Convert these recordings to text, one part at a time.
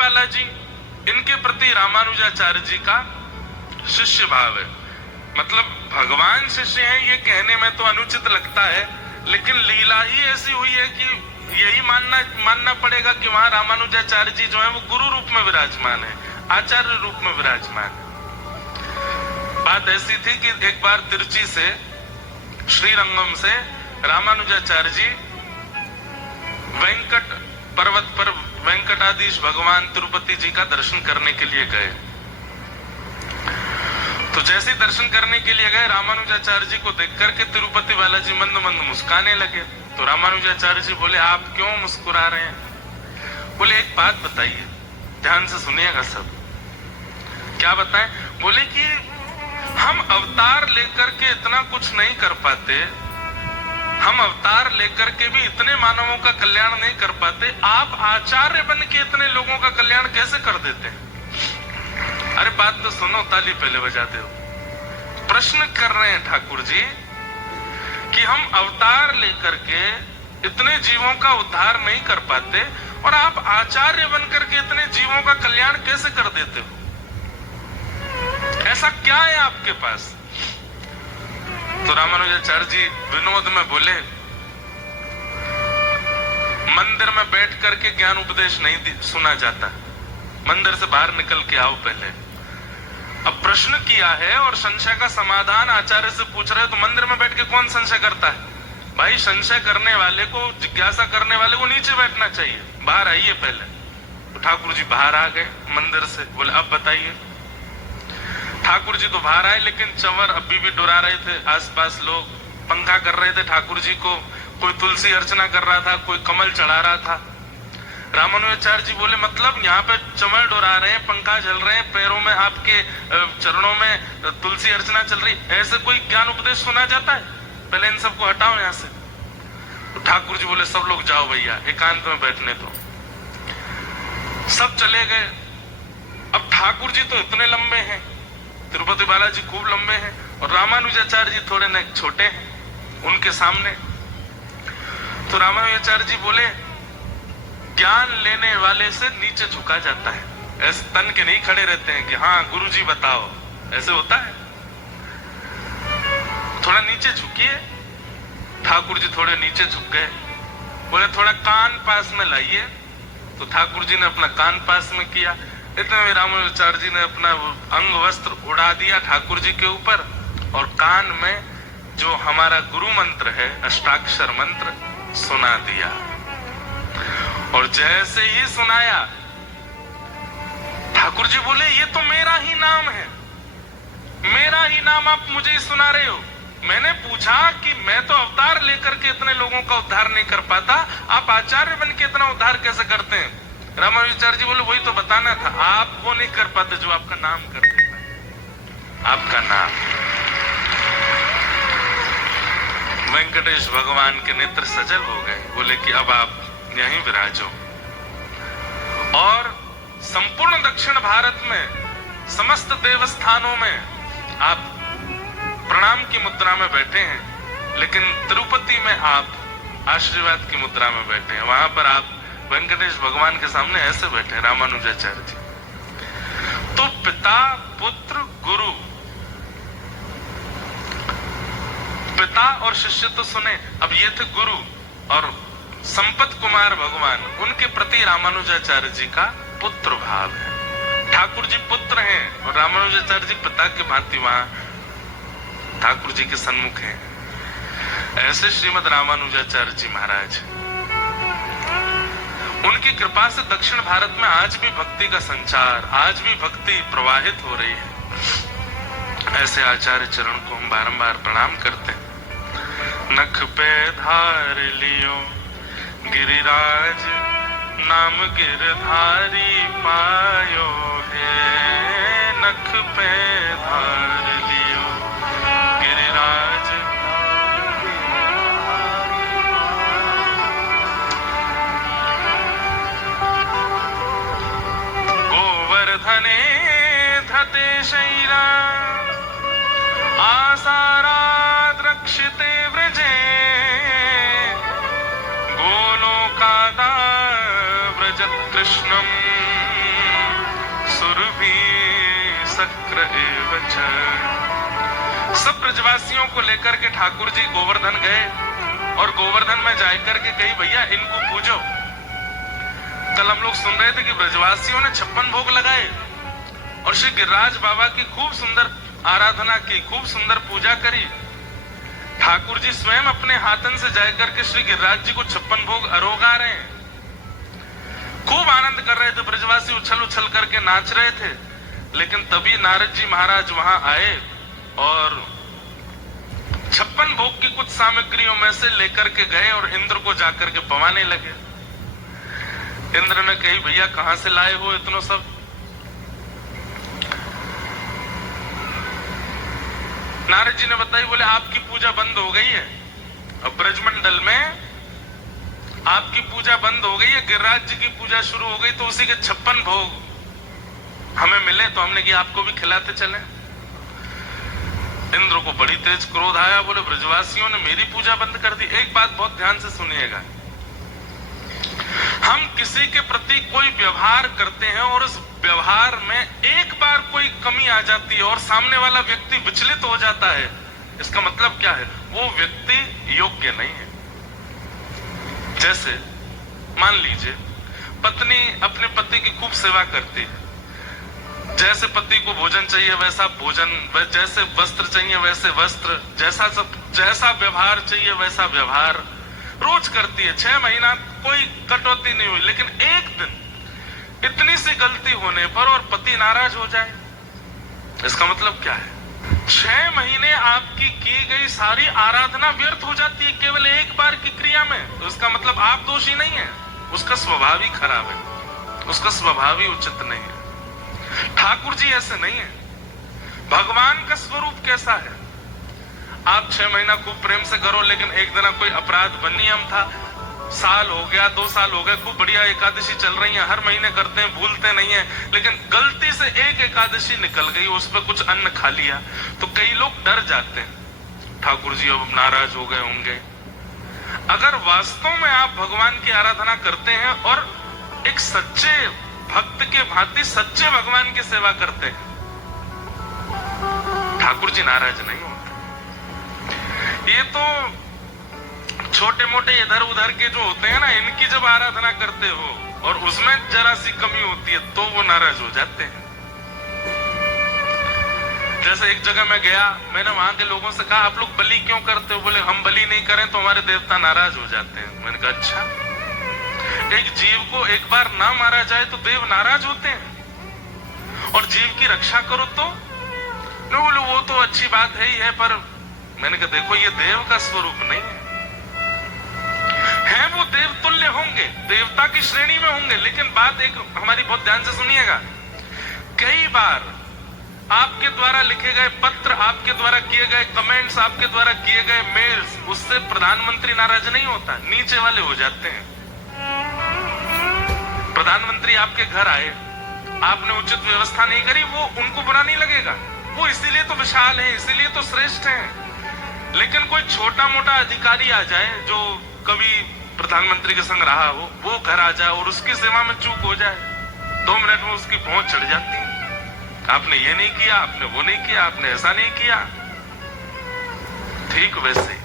बालाजी, इनके प्रति रामानुजाचार्य जी का शिष्य भाव है। मतलब भगवान शिष्य हैं ये कहने में तो अनुचित लगता है, लेकिन लीला ही ऐसी हुई है कि यही मानना पड़ेगा कि वहां रामानुजाचार्य जी जो है वो गुरु रूप में विराजमान है, आचार्य रूप में विराजमान है। बात ऐसी थी कि एक बार तिरुचि से, श्रीरंगम से रामानुजाचार्य जी वेंकट पर्वत पर वेंकटाधीश भगवान तिरुपति जी का दर्शन करने के लिए गए। तो जैसे दर्शन करने के लिए गए, रामानुजाचार्य जी को देख करके तिरुपति बालाजी मंद मंद मुस्काने लगे। तो रामानुजाचार्य जी बोले, आप क्यों मुस्कुरा रहे हैं? बोले, एक बात बताइए, ध्यान से सुनिएगा सब। क्या बताएं? बोले कि हम अवतार लेकर के इतना कुछ नहीं कर पाते, हम अवतार लेकर के भी इतने मानवों का कल्याण नहीं कर पाते, आप आचार्य बन के इतने लोगों का कल्याण कैसे कर देते हैं? अरे बात तो सुनो, ताली पहले बजाते हो। प्रश्न कर रहे हैं ठाकुर जी कि हम अवतार लेकर के इतने जीवों का उद्धार नहीं कर पाते और आप आचार्य बनकर के इतने जीवों का कल्याण कैसे कर देते हो? ऐसा क्या है आपके पास? तो रामानुजाचार्य जी विनोद में बोले, मंदिर में बैठ करके ज्ञान उपदेश नहीं सुना जाता, मंदिर से बाहर निकल के आओ पहले। अब प्रश्न किया है और संशय का समाधान आचार्य से पूछ रहे हो, तो मंदिर में बैठ के कौन संशय करता है? भाई, संशय करने वाले को, जिज्ञासा करने वाले को नीचे बैठना चाहिए, बाहर आइए पहले। तो ठाकुर जी बाहर आ गए मंदिर से। बोले, अब बताइए। ठाकुर जी तो बाहर आए, लेकिन चंवर अभी भी डुरा रहे थे। आसपास लोग पंखा कर रहे थे ठाकुर जी को, कोई तुलसी अर्चना कर रहा था, कोई कमल चढ़ा रहा था। रामानुजाचार्य जी बोले, मतलब यहाँ पे चंवर डुरा रहे हैं, पंखा चल रहे हैं, पैरों में आपके चरणों में तुलसी अर्चना चल रही, ऐसे कोई ज्ञान उपदेश सुना जाता है? पहले इन सबको हटाओ यहाँ से। तो ठाकुर जी बोले, सब लोग जाओ भैया, एकांत में बैठने दो। सब चले गए। अब ठाकुर जी तो इतने लंबे हैं, तिरुपति बालाजी खूब लंबे हैं, और रामानुजाचार्य जी थोड़े न छोटे हैं उनके सामने। तो रामानुजाचार्य जी बोले, ज्ञान लेने वाले से नीचे झुका जाता है, ऐसे तन के नहीं खड़े रहते हैं कि हाँ गुरु जी बताओ, ऐसे होता है। थोड़ा नीचे झुकिए। ठाकुर जी थोड़े नीचे झुक गए। बोले, थोड़ा कान पास में लाइए। तो ठाकुर जी ने अपना कान पास में किया। इतने में रामानुजाचार्य जी ने अपना अंग वस्त्र उड़ा दिया ठाकुर जी के ऊपर, और कान में जो हमारा गुरु मंत्र है, अष्टाक्षर मंत्र, सुना दिया। और जैसे ही सुनाया, ठाकुर जी बोले, ये तो मेरा ही नाम है, मेरा ही नाम आप मुझे ही सुना रहे हो। मैंने पूछा कि मैं तो अवतार लेकर के इतने लोगों का उद्धार नहीं कर पाता, आप आचार्य बन के इतना उद्धार कैसे करते हैं? रामानुजाचार्य जी बोले, वही तो बताना था, आप वो नहीं कर पाते जो आपका नाम कर देता है। आपका नाम। वेंकटेश भगवान के नेत्र सजल हो गए। बोले कि अब आप यहीं विराजो। और संपूर्ण दक्षिण भारत में समस्त देवस्थानों में आप प्रणाम की मुद्रा में बैठे हैं, लेकिन तिरुपति में आप आशीर्वाद की मुद्रा में बैठे हैं। वहां पर आप वेंकटेश भगवान के सामने ऐसे बैठे हैं रामानुजाचार्य जी। तो पिता, पुत्र, गुरु, पिता और शिष्य तो सुने, अब ये थे गुरु और संपत कुमार भगवान, उनके प्रति रामानुजाचार्य जी का पुत्र भाव है। ठाकुर जी पुत्र हैं और रामानुजाचार्य जी पिता की भांति वहां ठाकुर जी के सन्मुख हैं। ऐसे श्रीमद रामानुजाचार्य जी महाराज, उनकी कृपा से दक्षिण भारत में आज भी भक्ति का संचार, आज भी भक्ति प्रवाहित हो रही है। ऐसे आचार्य चरण को हम बारंबार प्रणाम करते हैं। नख पे धार लियो गिरिराज, नाम गिरधारी पायो है। नख पे धार लियो गिरिराज, गोवर्धने धते शैला, आसाराद रक्षिते व्रजे। गोलोकादा व्रजत कृष्णम शक्र एव च। सब ब्रजवासियों को लेकर के ठाकुर जी गोवर्धन गए और गोवर्धन में जाकर के कही भैया इनको पूजो। कल हम लोग सुन रहे थे कि ब्रजवासियों ने 56 भोग लगाए और श्री गिरिराज बाबा की खूब सुंदर आराधना की, खूब सुंदर पूजा करी। ठाकुर जी स्वयं अपने हाथन से जाकर के श्री गिरिराज जी को 56 भोग अरोगा रहे हैं, खूब आनंद कर रहे थे। ब्रजवासी उछल उछल करके नाच रहे थे। लेकिन तभी नारद जी महाराज वहां आए और 56 भोग की कुछ सामग्रियों में से लेकर के गए और इंद्र को जाकर के पवाने लगे। इंद्र ने कही भैया कहां से लाए हो इतनो सब? नारद जी ने बताई, बोले आपकी पूजा बंद हो गई है। अब ब्रजमंडल में आपकी पूजा बंद हो गई है, गिरिराज जी की पूजा शुरू हो गई, तो उसी के 56 भोग हमें मिले तो हमने कि आपको भी खिलाते चले। इंद्र को बड़ी तेज क्रोध आया, बोले ब्रजवासियों ने मेरी पूजा बंद कर दी। एक बात बहुत ध्यान से सुनिएगा, हम किसी के प्रति कोई व्यवहार करते हैं और उस व्यवहार में एक बार कोई कमी आ जाती है और सामने वाला व्यक्ति विचलित हो जाता है, इसका मतलब क्या है? वो व्यक्ति योग्य नहीं है। जैसे मान लीजिए पत्नी अपने पति की खूब सेवा करती है, जैसे पति को भोजन चाहिए वैसा भोजन, जैसे वस्त्र चाहिए वैसे वस्त्र, जैसा व्यवहार चाहिए वैसा व्यवहार रोज करती है। 6 महीना कोई कटौती नहीं हुई, लेकिन एक दिन इतनी सी गलती होने पर और पति नाराज हो जाए, इसका मतलब क्या है? 6 महीने आपकी की गई सारी आराधना व्यर्थ हो जाती है केवल एक बार की क्रिया में। तो इसका मतलब आप दोषी नहीं है, उसका स्वभाव ही खराब है, उसका स्वभाव ही उचित नहीं है। ठाकुर जी ऐसे नहीं है। भगवान का स्वरूप कैसा है? आप 6 महीना खूब प्रेम से करो, लेकिन एक दिन कोई अपराध बनियम था, साल हो गया 2 साल हो गए, खूब बढ़िया एकादशी चल रही है, हर महीने करते हैं, भूलते नहीं है, लेकिन गलती से एक एकादशी निकल गई, उस पर कुछ अन्न खा लिया, तो कई लोग डर जाते हैं ठाकुर जी अब नाराज हो गए होंगे। अगर वास्तव में आप भगवान की आराधना करते हैं और एक सच्चे भक्त के भांति सच्चे भगवान की सेवा करते हैं, ठाकुर जी नाराज नहीं होते। ये तो छोटे मोटे इधर उधर के जो होते हैं ना, इनकी जब आराधना करते हो और उसमें जरा सी कमी होती है तो वो नाराज हो जाते हैं। जैसे एक जगह मैं गया, मैंने वहां के लोगों से कहा आप लोग बलि क्यों करते हो? बोले हम बलि नहीं करें तो हमारे देवता नाराज हो जाते हैं। मैंने कहा अच्छा, एक जीव को एक बार ना मारा जाए तो देव नाराज होते हैं, और जीव की रक्षा करो तो बोलो वो तो अच्छी बात है ही है, पर मैंने कहा देखो ये देव का स्वरूप नहीं है, वो देव तुल्य होंगे, देवता की श्रेणी में होंगे, लेकिन बात एक हमारी बहुत ध्यान से सुनिएगा। कई बार आपके द्वारा लिखे गए पत्र, आपके द्वारा किए गए कमेंट्स, आपके द्वारा किए गए मेल्स, उससे प्रधानमंत्री नाराज नहीं होता, नीचे वाले हो जाते हैं। प्रधानमंत्री आपके घर आए, आपने उचित व्यवस्था नहीं करी, वो उनको बुरा नहीं लगेगा, वो इसीलिए तो विशाल है, इसीलिए तो श्रेष्ठ है। लेकिन कोई छोटा मोटा अधिकारी आ जाए जो कभी प्रधानमंत्री के संग रहा हो, वो घर आ जाए और उसकी सेवा में चूक हो जाए, 2 मिनट में उसकी पहुंच चढ़ जाती है। आपने ये नहीं किया, आपने वो नहीं किया, आपने ऐसा नहीं किया। ठीक वैसे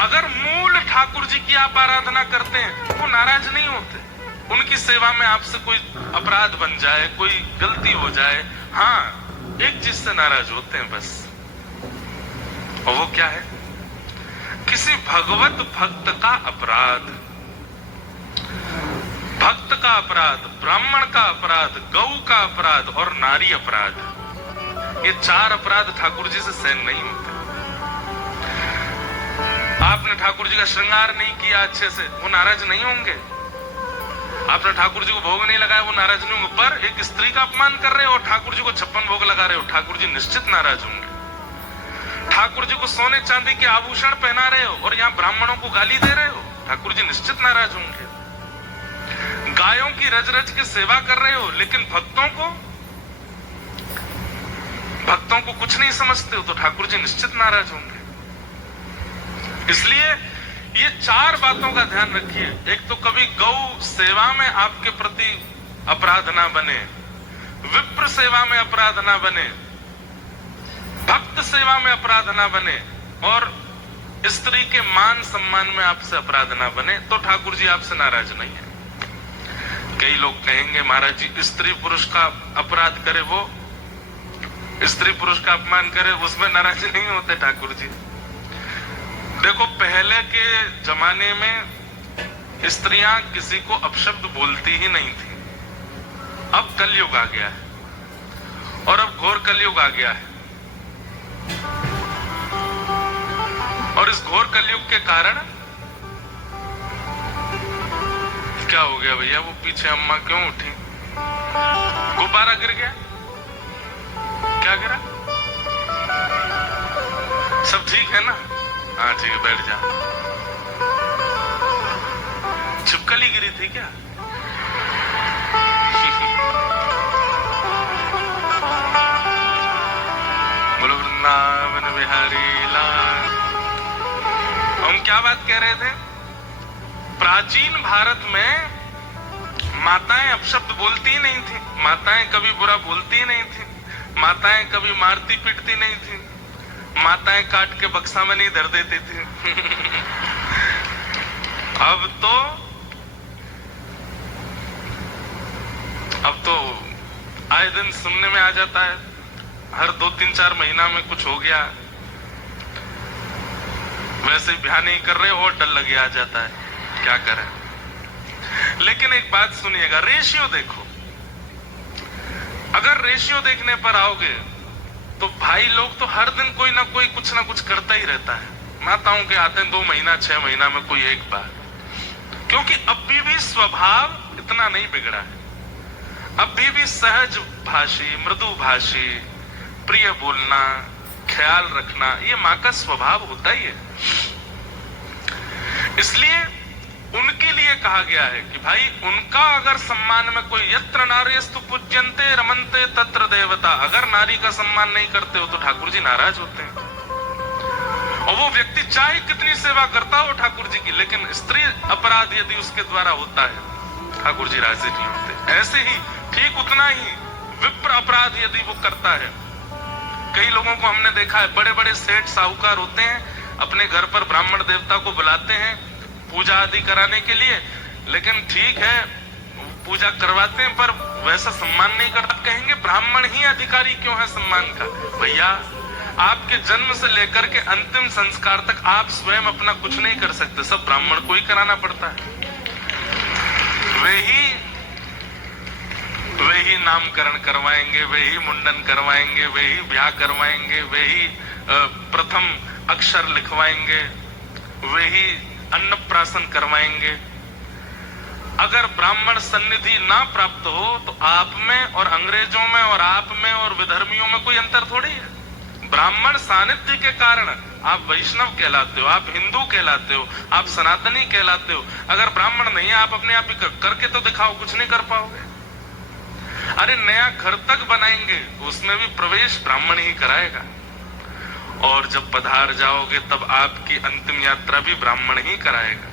अगर मूल ठाकुर जी की आप आराधना करते हैं, वो नाराज नहीं होते। उनकी सेवा में आपसे कोई अपराध बन जाए, कोई गलती हो जाए, हाँ एक चीज से नाराज होते हैं बस, और वो क्या है? किसी भगवत भक्त का अपराध, भक्त का अपराध, ब्राह्मण का अपराध, गौ का अपराध और नारी अपराध, ये 4 अपराध ठाकुर जी से सहन नहीं होते। आपने ठाकुर जी का श्रृंगार नहीं किया अच्छे से, वो नाराज नहीं होंगे। आपने ठाकुर जी को भोग नहीं लगाया, वो नाराज नहीं होंगे। पर एक स्त्री का अपमान कर रहे हो और ठाकुर जी को 56 भोग लगा रहे हो, ठाकुर जी निश्चित नाराज होंगे। ठाकुर जी को सोने चांदी के आभूषण पहना रहे हो और यहाँ ब्राह्मणों को गाली दे रहे हो, ठाकुर जी निश्चित नाराज होंगे। गायों की रज रज के सेवा कर रहे हो, लेकिन भक्तों को कुछ नहीं समझते हो, तो ठाकुर जी निश्चित नाराज होंगे। इसलिए ये 4 बातों का ध्यान रखिए। एक तो कभी गौ सेवा में आपके प्रति अपराध ना बने, विप्र सेवा में अपराध ना बने, भक्त सेवा में अपराध ना बने और स्त्री के मान सम्मान में आपसे अपराध ना बने, तो ठाकुर जी आपसे नाराज नहीं है। कई लोग कहेंगे महाराज जी स्त्री पुरुष का अपराध करे, वो स्त्री पुरुष का अपमान करे, उसमें नाराज नहीं होते ठाकुर जी। देखो पहले के जमाने में स्त्रियां किसी को अपशब्द बोलती ही नहीं थी। अब कलयुग आ गया है और अब घोर कलयुग आ गया है, और इस घोर कलयुग के कारण क्या हो गया भैया? वो पीछे अम्मा क्यों उठी? गुब्बारा गिर गया? क्या गिरा? सब ठीक है ना? हाँ ठीक है, बैठ जा। छिपकली गिरी थी क्या? बोलो वृंदावन बिहारी लाल। हम क्या बात कह रहे थे? प्राचीन भारत में माताएं अपशब्द बोलती ही नहीं थी, माताएं कभी बुरा बोलती ही नहीं थी, माताएं कभी मारती पीटती नहीं थी, माताएं काट के बक्सा में नहीं धर देती थी। अब तो आए दिन सुनने में आ जाता है, हर 2-3-4 महीना में कुछ हो गया, वैसे ही ब्याह नहीं कर रहे और डर लगे आ जाता है, क्या करें। लेकिन एक बात सुनिएगा, रेशियो देखो। अगर रेशियो देखने पर आओगे तो भाई लोग तो हर दिन कोई ना कोई कुछ ना कुछ करता ही रहता है। माताओं के आते हैं 2 महीना 6 महीना में कोई एक बार, क्योंकि अभी भी स्वभाव इतना नहीं बिगड़ा है, अभी भी सहज भाषी, मृदु भाषी, प्रिय बोलना, ख्याल रखना, ये माँ का स्वभाव होता ही है। इसलिए उनके लिए कहा गया है कि भाई उनका अगर सम्मान में कोई, यत्र नार्यस्तु पूज्यन्ते रमन्ते तत्र देवता, अगर नारी का सम्मान नहीं करते हो तो ठाकुर जी नाराज होते हैं। और वो व्यक्ति चाहे कितनी सेवा करता हो ठाकुर जी की, लेकिन स्त्री अपराध यदि उसके द्वारा होता है ठाकुर जी राजी नहीं होते। ऐसे ही ठीक उतना ही विप्र अपराध यदि वो करता है, कई लोगों को हमने देखा है, बड़े बड़े सेठ साहूकार होते हैं, अपने घर पर ब्राह्मण देवता को बुलाते हैं पूजा आदि कराने के लिए, लेकिन ठीक है पूजा करवाते हैं पर वैसा सम्मान नहीं करता। कहेंगे ब्राह्मण ही अधिकारी क्यों है सम्मान का? भैया आपके जन्म से लेकर के अंतिम संस्कार तक आप स्वयं अपना कुछ नहीं कर सकते, सब ब्राह्मण को ही कराना पड़ता है। वे ही नामकरण करवाएंगे, वे ही मुंडन करवाएंगे, वे ही ब्याह करवाएंगे, वे ही प्रथम अक्षर लिखवाएंगे, वे ही अन्नप्राशन करवाएंगे। अगर ब्राह्मण सन्निधि ना प्राप्त हो तो आप में और अंग्रेजों में और आप में और विधर्मियों में कोई अंतर थोड़ी है। ब्राह्मण सानिध्य के कारण आप वैष्णव कहलाते हो, आप हिंदू कहलाते हो, आप सनातनी कहलाते हो। अगर ब्राह्मण नहीं है, आप अपने आप ही करके तो दिखाओ, कुछ नहीं कर पाओगे। अरे नया घर तक बनाएंगे उसमें भी प्रवेश ब्राह्मण ही कराएगा, और जब पधार जाओगे तब आपकी अंतिम यात्रा भी ब्राह्मण ही कराएगा।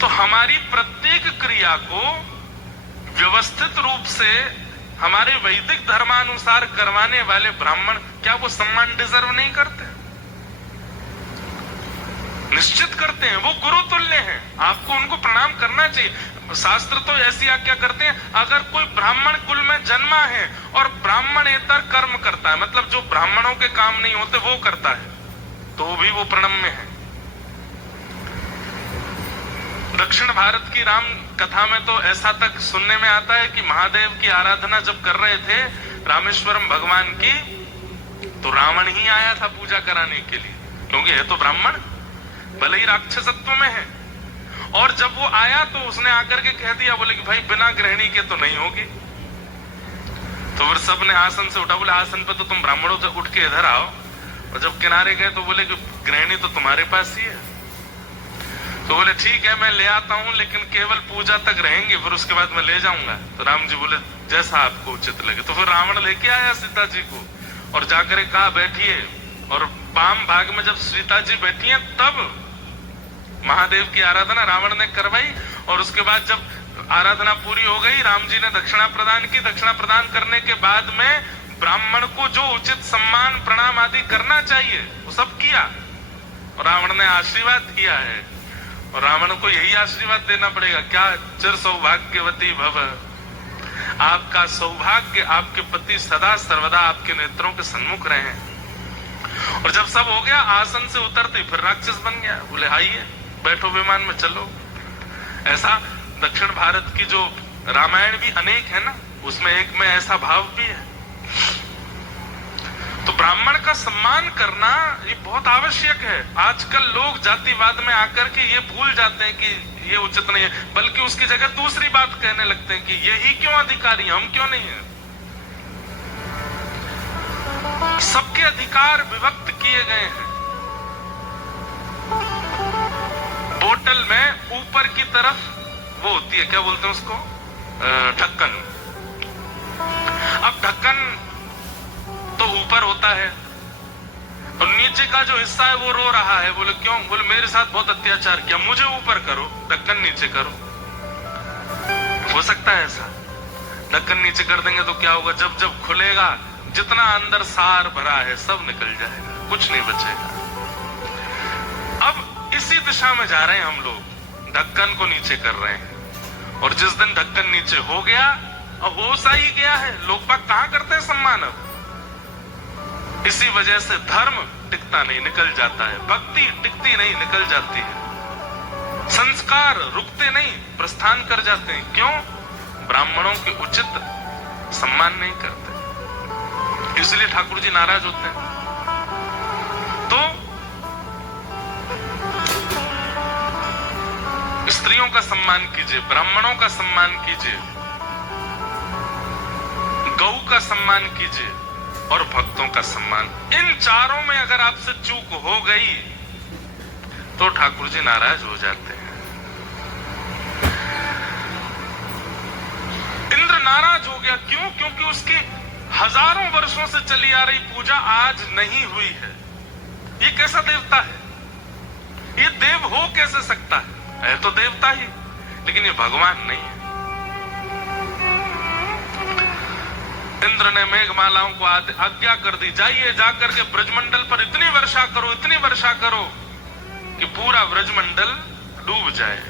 तो हमारी प्रत्येक क्रिया को व्यवस्थित रूप से हमारे वैदिक धर्मानुसार करवाने वाले ब्राह्मण, क्या वो सम्मान डिजर्व नहीं करते? निश्चित करते हैं, वो गुरु तुल्य हैं, आपको उनको प्रणाम करना चाहिए। शास्त्र तो ऐसी आज्ञा करते हैं, अगर कोई ब्राह्मण कुल में जन्मा है और ब्राह्मणेतर कर्म करता है, मतलब जो ब्राह्मणों के काम नहीं होते वो करता है, तो भी वो प्रणम्य है। दक्षिण भारत की राम कथा में तो ऐसा तक सुनने में आता है कि महादेव की आराधना जब कर रहे थे रामेश्वरम भगवान की, तो रावण ही आया था पूजा कराने के लिए, क्योंकि है तो ब्राह्मण, भले ही राक्षसत्व में है। और जब वो आया तो उसने आकर के कह दिया, बोले कि भाई बिना गृहिणी के तो नहीं होगी। तो फिर सबने आसन से उठा, बोले आसन पे तो तुम ब्राह्मणों से उठ के इधर आओ। और जब किनारे गए तो बोले कि गृहिणी तो तुम्हारे पास ही है। तो बोले ठीक है मैं ले आता हूं, लेकिन केवल पूजा तक रहेंगे, फिर उसके बाद मैं ले जाऊंगा। तो राम जी बोले जैसा आपको उचित लगे। तो फिर रावण लेके आया सीता जी को और जाकर कहा बैठिए, और वाम भाग में जब सीता जी बैठी हैं तब महादेव की आराधना रावण ने करवाई। और उसके बाद जब आराधना पूरी हो गई, राम जी ने दक्षिणा प्रदान की। दक्षिणा प्रदान करने के बाद में ब्राह्मण को जो उचित सम्मान प्रणाम आदि करना चाहिए वो सब किया, और रावण ने आशीर्वाद किया है। और रावण को यही आशीर्वाद देना पड़ेगा, क्या चिर सौभाग्यवती भव, आपका सौभाग्य, आपके पति सदा सर्वदा आपके नेत्रों के सन्मुख रहे हैं। और जब सब हो गया, आसन से उतरते फिर राक्षस बन गया। बोले आइए बैठो विमान में चलो। ऐसा दक्षिण भारत की जो रामायण भी अनेक है ना, उसमें एक में ऐसा भाव भी है। तो ब्राह्मण का सम्मान करना ये बहुत आवश्यक है। आजकल लोग जातिवाद में आकर के ये भूल जाते हैं कि ये उचित नहीं है, बल्कि उसकी जगह दूसरी बात कहने लगते हैं कि यही क्यों अधिकारी, हम क्यों नहीं है। सबके अधिकार विभक्त किए गए हैं। बोतल में ऊपर की तरफ वो होती है, क्या बोलते हैं उसको, ढक्कन। अब ढक्कन तो ऊपर होता है और नीचे का जो हिस्सा है वो रो रहा है। बोले क्यों? बोले मेरे साथ बहुत अत्याचार किया, मुझे ऊपर करो, ढक्कन नीचे करो। हो सकता है ऐसा? ढक्कन नीचे कर देंगे तो क्या होगा? जब जब खुलेगा, जितना अंदर सार भरा है सब निकल जाएगा, कुछ नहीं बचेगा। अब इसी दिशा में जा रहे हैं हम लोग, ढक्कन को नीचे कर रहे हैं। और जिस दिन ढक्कन नीचे हो गया, अब होश ही गया है, लोग बाग कहां करते हैं सम्मान। अब इसी वजह से धर्म टिकता नहीं, निकल जाता है। भक्ति टिकती नहीं, निकल जाती है। संस्कार रुकते नहीं, प्रस्थान कर जाते हैं। क्यों? ब्राह्मणों के उचित सम्मान नहीं करते, इसलिए ठाकुर जी नाराज होते हैं। तो स्त्रियों का सम्मान कीजिए, ब्राह्मणों का सम्मान कीजिए, गौ का सम्मान कीजिए और भक्तों का सम्मान। इन चारों में अगर आपसे चूक हो गई तो ठाकुर जी नाराज हो जाते हैं। इंद्र नाराज हो गया, क्यों? क्योंकि उसकी हजारों वर्षों से चली आ रही पूजा आज नहीं हुई है। ये कैसा देवता है? ये देव हो कैसे सकता है तो देवता ही, लेकिन ये भगवान नहीं है। इंद्र ने मेघमालाओं को आज्ञा कर दी, जाइए जाकर के ब्रजमंडल पर इतनी वर्षा करो, इतनी वर्षा करो कि पूरा ब्रजमंडल डूब जाए।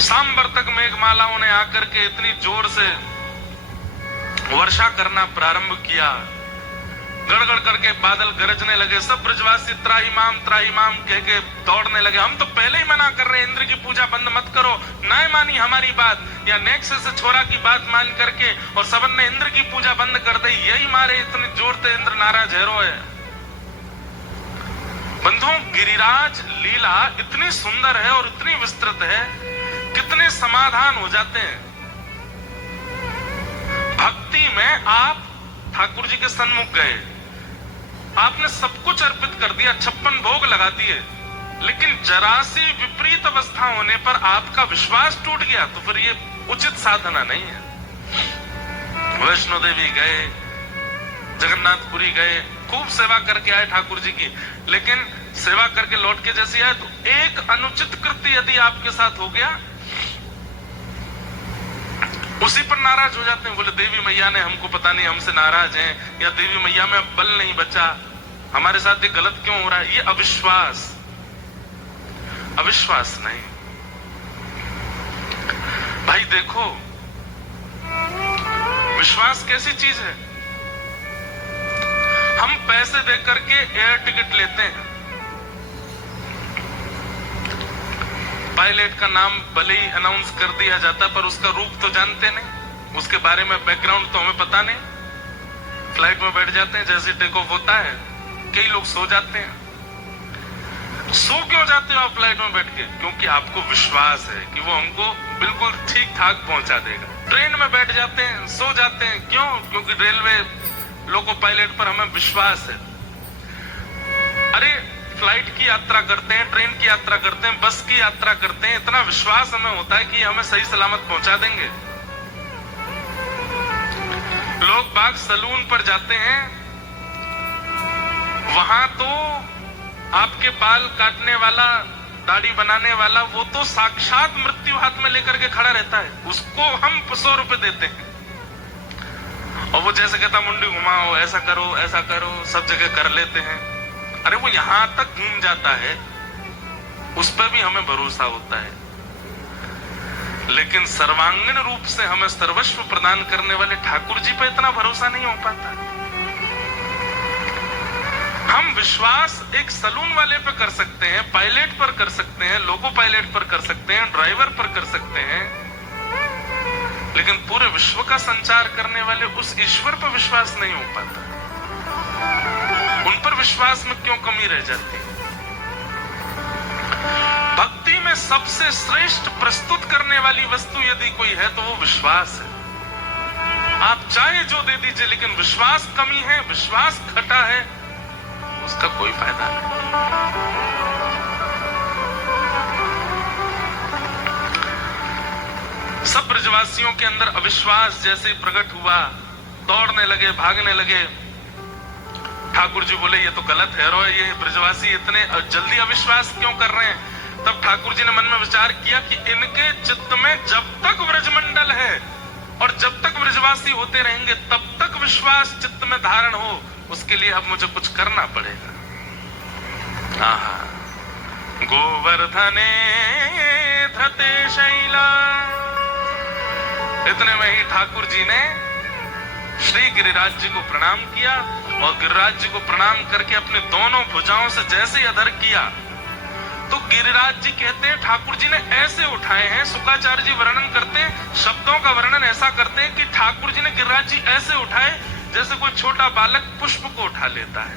सांबर तक मेघमालाओं ने आकर के इतनी जोर से वर्षा करना प्रारंभ किया, गड़गड़ करके बादल गरजने लगे। सब ब्रजवासी त्राहिमाम कह के दौड़ने लगे। हम तो पहले ही मना कर रहे हैं, इंद्र की पूजा बंद मत करो, ना मानी हमारी बात, या नेक्स्ट से छोरा की बात मान करके और सबन ने इंद्र की पूजा बंद कर दी। यही मारे इतनी जोर से इंद्र नाराज है। बंधुओं, गिरिराज लीला इतनी सुंदर है और इतनी विस्तृत है, कितने समाधान हो जाते हैं। भक्ति में आप ठाकुर जी के सन्मुख गए, आपने सब कुछ अर्पित कर दिया, 56 भोग लगा दिए, लेकिन जरा सी विपरीत अवस्था होने पर आपका विश्वास टूट गया, तो फिर ये उचित साधना नहीं है। वैष्णो देवी गए, जगन्नाथपुरी गए, खूब सेवा करके आए ठाकुर जी की, लेकिन सेवा करके लौट के जैसे आए तो एक अनुचित कृत्य यदि आपके साथ हो गया, उसी पर नाराज हो जाते हैं। बोले देवी मैया ने हमको, पता नहीं हमसे नाराज हैं, या देवी मैया में अब बल नहीं बचा, हमारे साथ ये गलत क्यों हो रहा है। ये अविश्वास, अविश्वास नहीं। भाई देखो, विश्वास कैसी चीज है। हम पैसे देकर के एयर टिकट लेते हैं, पायलट का नाम भले ही अनाउंस कर दिया जाता, पर उसका रूप तो जानते नहीं, उसके बारे में बैकग्राउंड तो हमें पता नहीं। फ्लाइट में बैठ जाते हैं, जैसे टेक ऑफ होता है कई लोग सो जाते हैं। सो क्यों जाते हो आप फ्लाइट में बैठ के? क्योंकि आपको विश्वास है कि वो हमको बिल्कुल ठीक ठाक पहुंचा देगा। ट्रेन में बैठ जाते हैं, सो जाते हैं, क्यों? क्योंकि रेलवे लोको पायलट पर हमें विश्वास है। अरे फ्लाइट की यात्रा करते हैं, ट्रेन की यात्रा करते हैं, बस की यात्रा करते हैं, इतना विश्वास हमें होता है कि हमें सही सलामत पहुंचा देंगे। लोग बाग सलून पर जाते हैं, वहां तो आपके बाल काटने वाला दाढ़ी बनाने वाला वो तो साक्षात मृत्यु हाथ में लेकर के खड़ा रहता है, उसको हम 100 रुपए देते हैं और वो जैसे कहता मुंडी घुमाओ, ऐसा करो, सब जगह कर लेते हैं। अरे वो यहां तक घूम जाता है, उस पर भी हमें भरोसा होता है, लेकिन सर्वांगीण रूप से हमें सर्वस्व प्रदान करने वाले ठाकुर जी पर इतना भरोसा नहीं हो पाता। हम विश्वास एक सलून वाले पर कर सकते हैं, पायलट पर कर सकते हैं, लोको पायलट पर कर सकते हैं, ड्राइवर पर कर सकते हैं, लेकिन पूरे विश्व का संचार करने वाले उस ईश्वर पर विश्वास नहीं हो पाता। उन पर विश्वास में क्यों कमी रह जाती है? भक्ति में सबसे श्रेष्ठ प्रस्तुत करने वाली वस्तु यदि कोई है तो वो विश्वास है। आप चाहे जो दे दीजिए, लेकिन विश्वास कमी है, विश्वास घटा है, उसका कोई फायदा नहीं। सब ब्रजवासियों के अंदर अविश्वास जैसे प्रकट हुआ, दौड़ने लगे, भागने लगे। ठाकुर जी बोले ये तो गलत है, रो ये ब्रजवासी इतने जल्दी अविश्वास क्यों कर रहे हैं? तब ठाकुर जी ने मन में विचार किया कि इनके चित्त में जब तक ब्रजमंडल है और जब तक ब्रजवासी होते रहेंगे तब तक विश्वास चित्त में धारण हो, उसके लिए अब मुझे कुछ करना पड़ेगा। गोवर्धने धते शैला। इतने में ही ठाकुर जी ने श्री गिरिराज जी को प्रणाम किया और गिरिराज जी को प्रणाम करके अपने दोनों भुजाओं से जैसे अधर किया तो गिरिराज जी कहते हैं ठाकुर जी ने ऐसे उठाए हैं। शुक्राचार्य जी वर्णन करते हैं, शब्दों का वर्णन ऐसा करते हैं कि ठाकुर जी ने गिरिराज जी ऐसे उठाए जैसे कोई छोटा बालक पुष्प को उठा लेता है।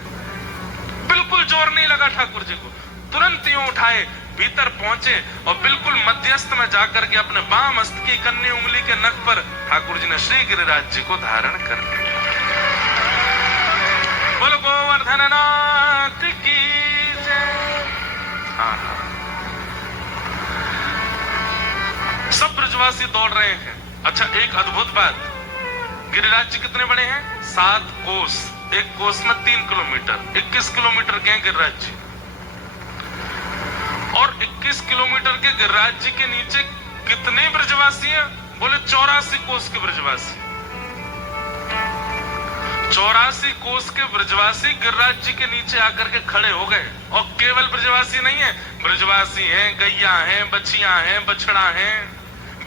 बिल्कुल जोर नहीं लगा ठाकुर जी को, तुरंत यूं उठाए, भीतर पहुंचे और बिल्कुल मध्यस्थ में जाकर के अपने बाम हस्त की कन्नी उंगली के नख पर ठाकुर जी ने श्री गिरिराज जी को धारण कर लिया। बोलो गोवर्धन नाथ की जय। सब ब्रजवासी दौड़ रहे हैं। अच्छा, एक अद्भुत बात, गिरिराज जी कितने बड़े हैं? 7 कोस, एक कोस में 3 किलोमीटर, 21 किलोमीटर के हैं गिरिराज जी। और 21 किलोमीटर के गिरिराज जी के नीचे कितने ब्रजवासी हैं? बोले 84 कोस के ब्रजवासी। 84 कोस के ब्रजवासी गिरिराज जी के नीचे आकर के खड़े हो गए। और केवल ब्रजवासी नहीं है, ब्रजवासी हैं, गैया हैं, बछिया हैं, बछड़ा हैं,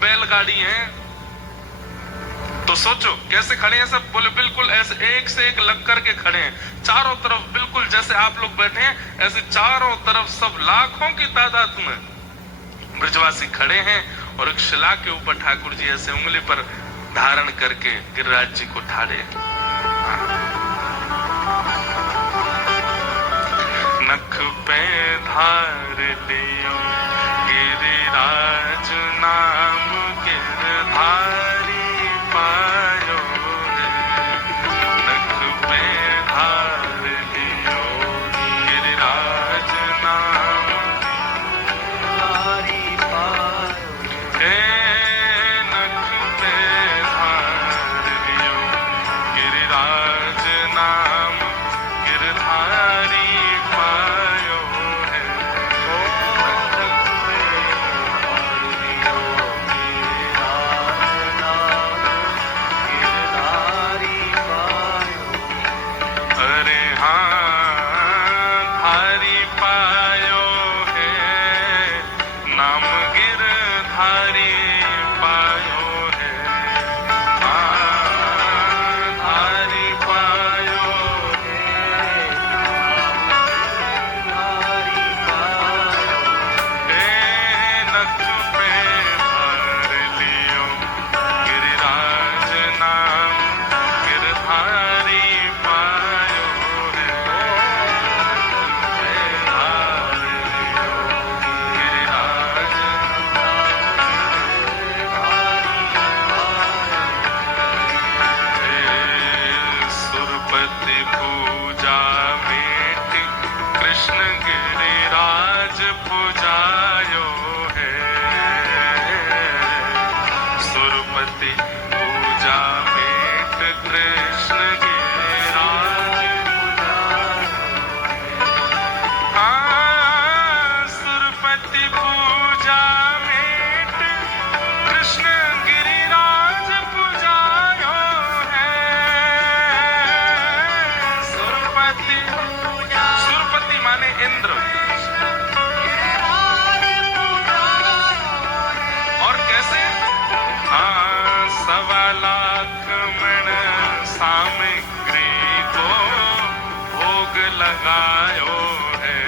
बैलगाड़ी हैं। तो सोचो कैसे खड़े हैं सब। बोले बिल्कुल ऐसे एक से एक लग करके खड़े हैं, चारों तरफ बिल्कुल जैसे आप लोग बैठे हैं ऐसे चारों तरफ सब लाखों की तादाद में ब्रजवासी खड़े हैं। और एक शिला के ऊपर ठाकुर जी ऐसे उंगली पर धारण करके गिरिराज जी को ठाड़े। नख पे धार लियो गिरिराज नाम गिरधारी पायो है। नख पे धार लियो गिरिराज नाम गिरधारी पायो है। नख पे धार लियो गिरिराज नाम गिरधारी पायो है। अरे हाँ, धारी पायो है, नाम गिरधारी पायो है। हाँ, धारी पायो है, धारी पायो है। नख पे धार लियो गिरिराज नाम गिरधारी पायो है। धार लियो गिरिराज सुरपति पूजा मेट कृष्ण गिरिराज पूजायो है। सुरपति पूजा मेट कृष्ण गिरिराज पूजायो है। हाँ, सुरपति लगायो है।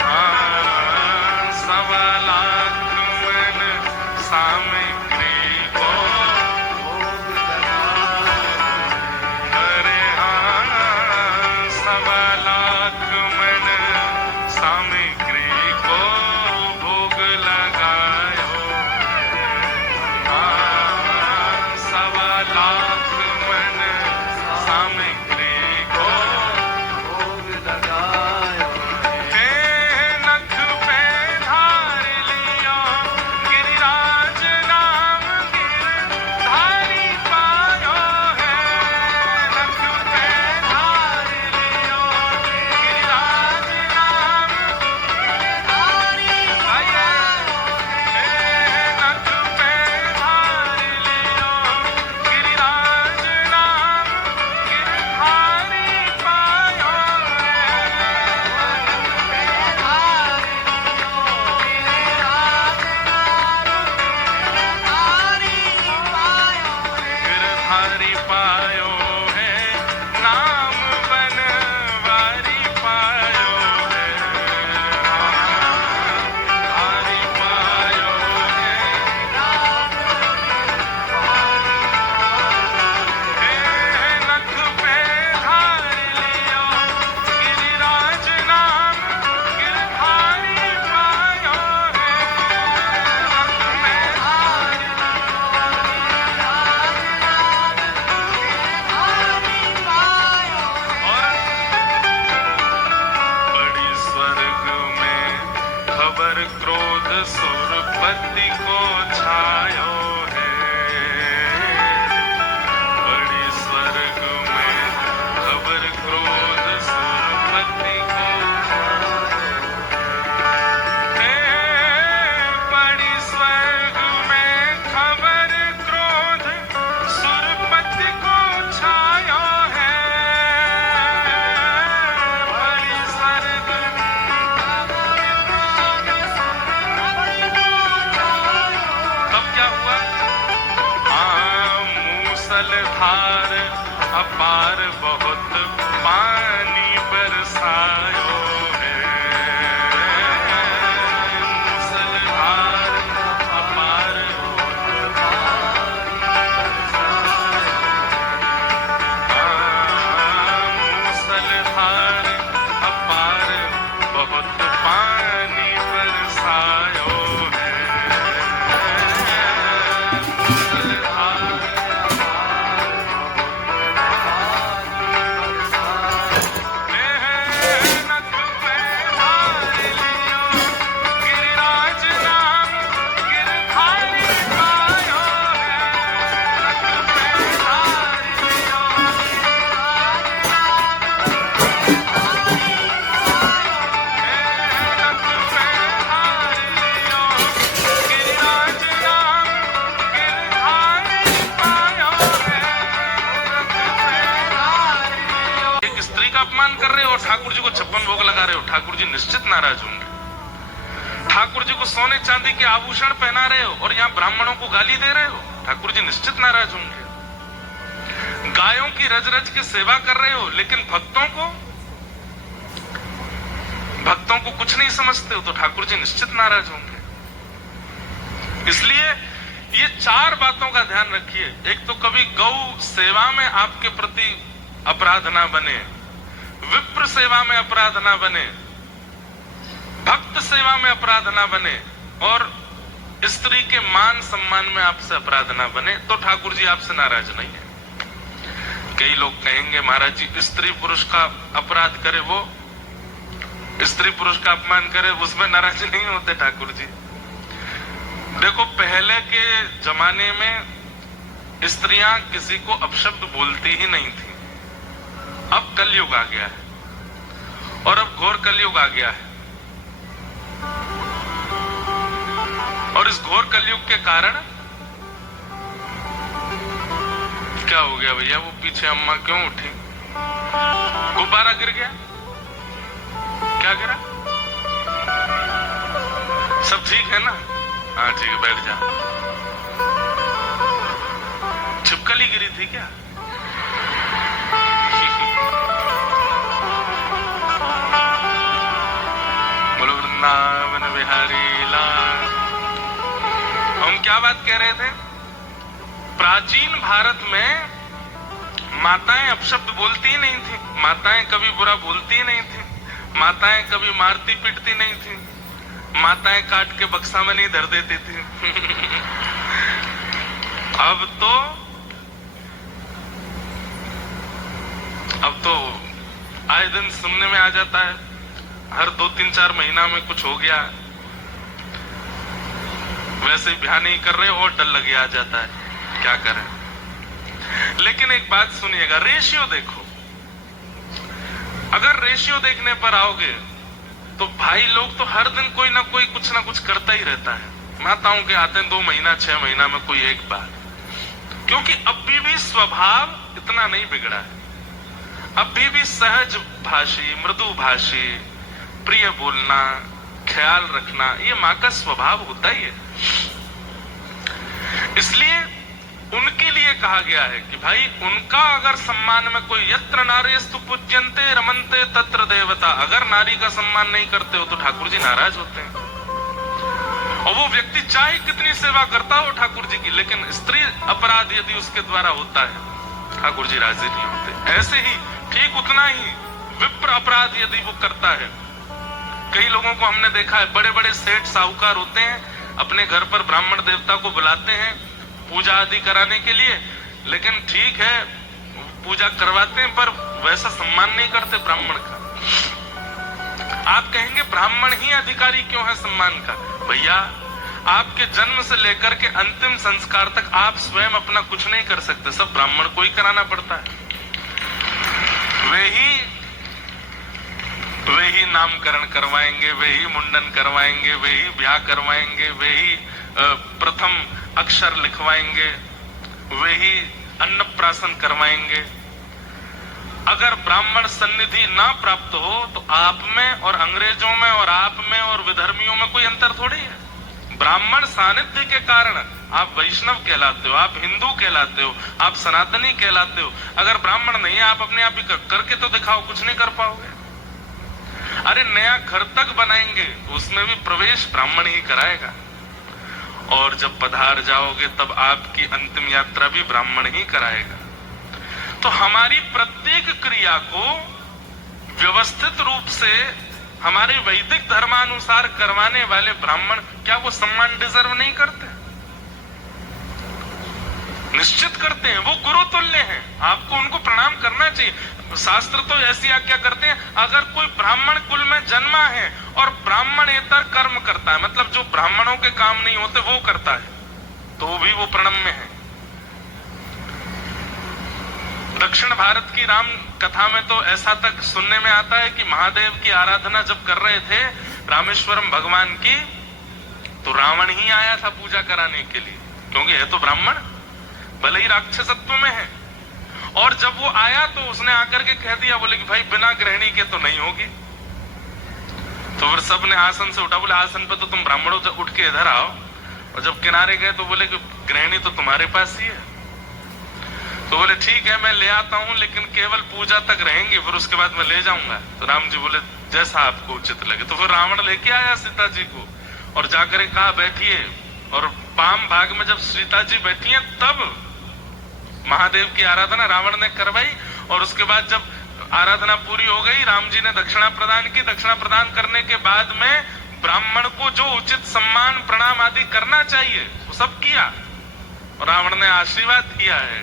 हाँ, 1.25 लाख मन सामग्री को भोग लगायो। अरे हाँ, 1.25 लाख मन सामग्री को भोग लगायो। हाँ, 1.25 लाख मन सामग्री को भोग लगायो। हे नख पे धार लियो गिरिराज नाम गिरधारी पायो है। नख पे धार लियो गिरिराज नाम गिरधारी पायो है। नख पे धार लियो गिरिराज नाम गिरधारी पायो गिरधारी पायो है। नाम बनवारी पायो है। गिरधारी पायो है। हे नख पे धार लियो गिरिराज नाम गिरधारी पायो है। नख पे धार और बड़ी स्वर्ग में खबर क्रोध सुरपति को छायो है। बड़ी स्वर्ग में खबर क्रोध सुरपति को है। बड़ी स्वर्ग में खबर क्रोध सुरपति को छायो है। बड़ी स्वर्ग तब क्या हुआ? हाँ, मूसलधार अपार बहुत पानी बरसायो है। मूसलधार अपार बहुत मूसलधार अपार बहुत पानी बरसायो है। मूसलधार नख पे धार लियो गिरिराज नाम गिरधारी पायो है। नख पे धार लियो नख पे धार लियो गिरिराज नाम गिरधारी पायो है। नख पे धार लियो। एक स्त्री का अपमान कर रहे हो और ठाकुर जी को 56 भोग लगा रहे हो। ठाकुर जी निश्चित नाराज होंगे। ठाकुर जी को सोने चांदी के आभूषण पहना रहे हो और यहाँ ब्राह्मणों को गाली दे रहे हो। ठाकुर जी निश्चित नाराज होंगे। गायों की रज रज के सेवा कर रहे हो लेकिन भक्तों को कुछ नहीं समझते हो तो ठाकुर जी निश्चित नाराज होंगे। इसलिए ये 4 बातों का ध्यान रखिए। एक तो कभी गौ सेवा में आपके प्रति अपराध ना बने, विप्र सेवा में अपराध ना बने, भक्त सेवा में अपराध ना बने और स्त्री के मान सम्मान में आपसे अपराध ना बने तो ठाकुर जी आपसे नाराज नहीं है। कई लोग कहेंगे महाराज जी स्त्री पुरुष का अपराध करे वो, स्त्री पुरुष का अपमान करे उसमें नाराज नहीं होते ठाकुर जी। देखो पहले के जमाने में स्त्रियां किसी को अपशब्द बोलती ही नहीं थी। अब कलयुग आ गया है और अब घोर कलयुग आ गया है और इस घोर कलयुग के कारण क्या हो गया भैया? वो पीछे अम्मा क्यों उठी? गुब्बारा गिर गया? क्या गिरा? सब ठीक है ना? हाँ ठीक है, बैठ जा। छिपकली गिरी थी क्या? वृंदावन बिहारी लाल। हम क्या बात कह रहे थे? प्राचीन भारत में माताएं अपशब्द बोलती ही नहीं थी, माताएं कभी बुरा बोलती ही नहीं थी, माताएं कभी मारती पीटती नहीं थी, माताएं काट के बक्सा में नहीं धर देती थी। अब तो आए दिन सुनने में आ जाता है, हर 2-3-4 महीना में कुछ हो गया, वैसे ही ब्याह नहीं कर रहे और डर लगे आ जाता है, क्या करें। लेकिन एक बात सुनिएगा, रेशियो देखो। अगर रेशियो देखने पर आओगे तो भाई लोग तो हर दिन कोई ना कोई कुछ ना कुछ करता ही रहता है। माताओं के आते हैं 2 महीना 6 महीना में कोई एक बार, क्योंकि अभी भी स्वभाव इतना नहीं बिगड़ा है, अभी भी सहज भाषी, मृदु भाषी, प्रिय बोलना, ख्याल रखना, ये माँ का स्वभाव होता ही है। इसलिए उनके लिए कहा गया है कि भाई उनका अगर सम्मान में कोई यत्र नारेस्तु पूज्यन्ते रमन्ते तत्र देवता, अगर नारी का सम्मान नहीं करते हो तो ठाकुर जी नाराज होते हैं। और वो व्यक्ति चाहे कितनी सेवा करता हो ठाकुर जी की, लेकिन स्त्री अपराध यदि उसके द्वारा होता है ठाकुर जी राजी नहीं होते। ऐसे ही ठीक उतना ही विप्र अपराध यदि वो करता है, कई लोगों को हमने देखा है, बड़े बड़े सेठ साहूकार होते हैं, अपने घर पर ब्राह्मण देवता को बुलाते हैं पूजा आदि कराने के लिए, लेकिन ठीक है पूजा करवाते हैं पर वैसा सम्मान नहीं करते ब्राह्मण का। आप कहेंगे ब्राह्मण ही अधिकारी क्यों है सम्मान का? भैया आपके जन्म से लेकर के अंतिम संस्कार तक आप स्वयं अपना कुछ नहीं कर सकते, सब ब्राह्मण को ही कराना पड़ता है। वे ही नामकरण करवाएंगे, वे ही मुंडन करवाएंगे, वे ही ब्याह करवाएंगे, वे ही प्रथम अक्षर लिखवाएंगे, वे ही अन्नप्राशन करवाएंगे। अगर ब्राह्मण सन्निधि ना प्राप्त हो तो आप में और अंग्रेजों में और आप में और विधर्मियों में कोई अंतर थोड़ी है। ब्राह्मण सानिध्य के कारण आप वैष्णव कहलाते हो, आप हिंदू कहलाते हो, आप सनातनी कहलाते हो। अगर ब्राह्मण नहीं है आप अपने आप ही करके तो दिखाओ, कुछ नहीं कर पाओगे। अरे नया घर तक बनाएंगे उसमें भी प्रवेश ब्राह्मण ही कराएगा, और जब पधार जाओगे तब आपकी अंतिम यात्रा भी ब्राह्मण ही कराएगा। तो हमारी प्रत्येक क्रिया को व्यवस्थित रूप से हमारे वैदिक धर्मानुसार करवाने वाले ब्राह्मण क्या वो सम्मान डिजर्व नहीं करते? निश्चित करते हैं, वो गुरु तुल्य हैं, आपको उनको प्रणाम करना चाहिए। शास्त्र तो ऐसी आज्ञा करते हैं, अगर कोई ब्राह्मण कुल में जन्मा है और ब्राह्मणेतर कर्म करता है, मतलब जो ब्राह्मणों के काम नहीं होते वो करता है, तो भी वो प्रणम्य है। दक्षिण भारत की राम कथा में तो ऐसा तक सुनने में आता है कि महादेव की आराधना जब कर रहे थे रामेश्वरम भगवान की, तो रावण ही आया था पूजा कराने के लिए, क्योंकि है तो ब्राह्मण, भले ही राक्षसत्व में है। और जब वो आया तो उसने आकर के कह दिया, बोले कि भाई बिना गृहिणी के तो नहीं होगी। तो फिर सबने आसन से उठा, बोले आसन पे तो तुम ब्राह्मणों से उठ के इधर आओ। और जब किनारे गए तो बोले कि गृहिणी तो तुम्हारे पास ही है। तो बोले ठीक है मैं ले आता हूं, लेकिन केवल पूजा तक रहेंगी, फिर उसके बाद मैं ले जाऊंगा। तो राम जी बोले जैसा आपको उचित लगे। तो फिर रावण लेके आया सीता जी को और जाकर कहा बैठिए, और पाम भाग में जब सीता जी बैठी हैं तब महादेव की आराधना रावण ने करवाई। और उसके बाद जब आराधना पूरी हो गई, राम जी ने दक्षिणा प्रदान की। दक्षिणा प्रदान करने के बाद में ब्राह्मण को जो उचित सम्मान प्रणाम आदि करना चाहिए वो सब किया, और रावण ने आशीर्वाद किया है।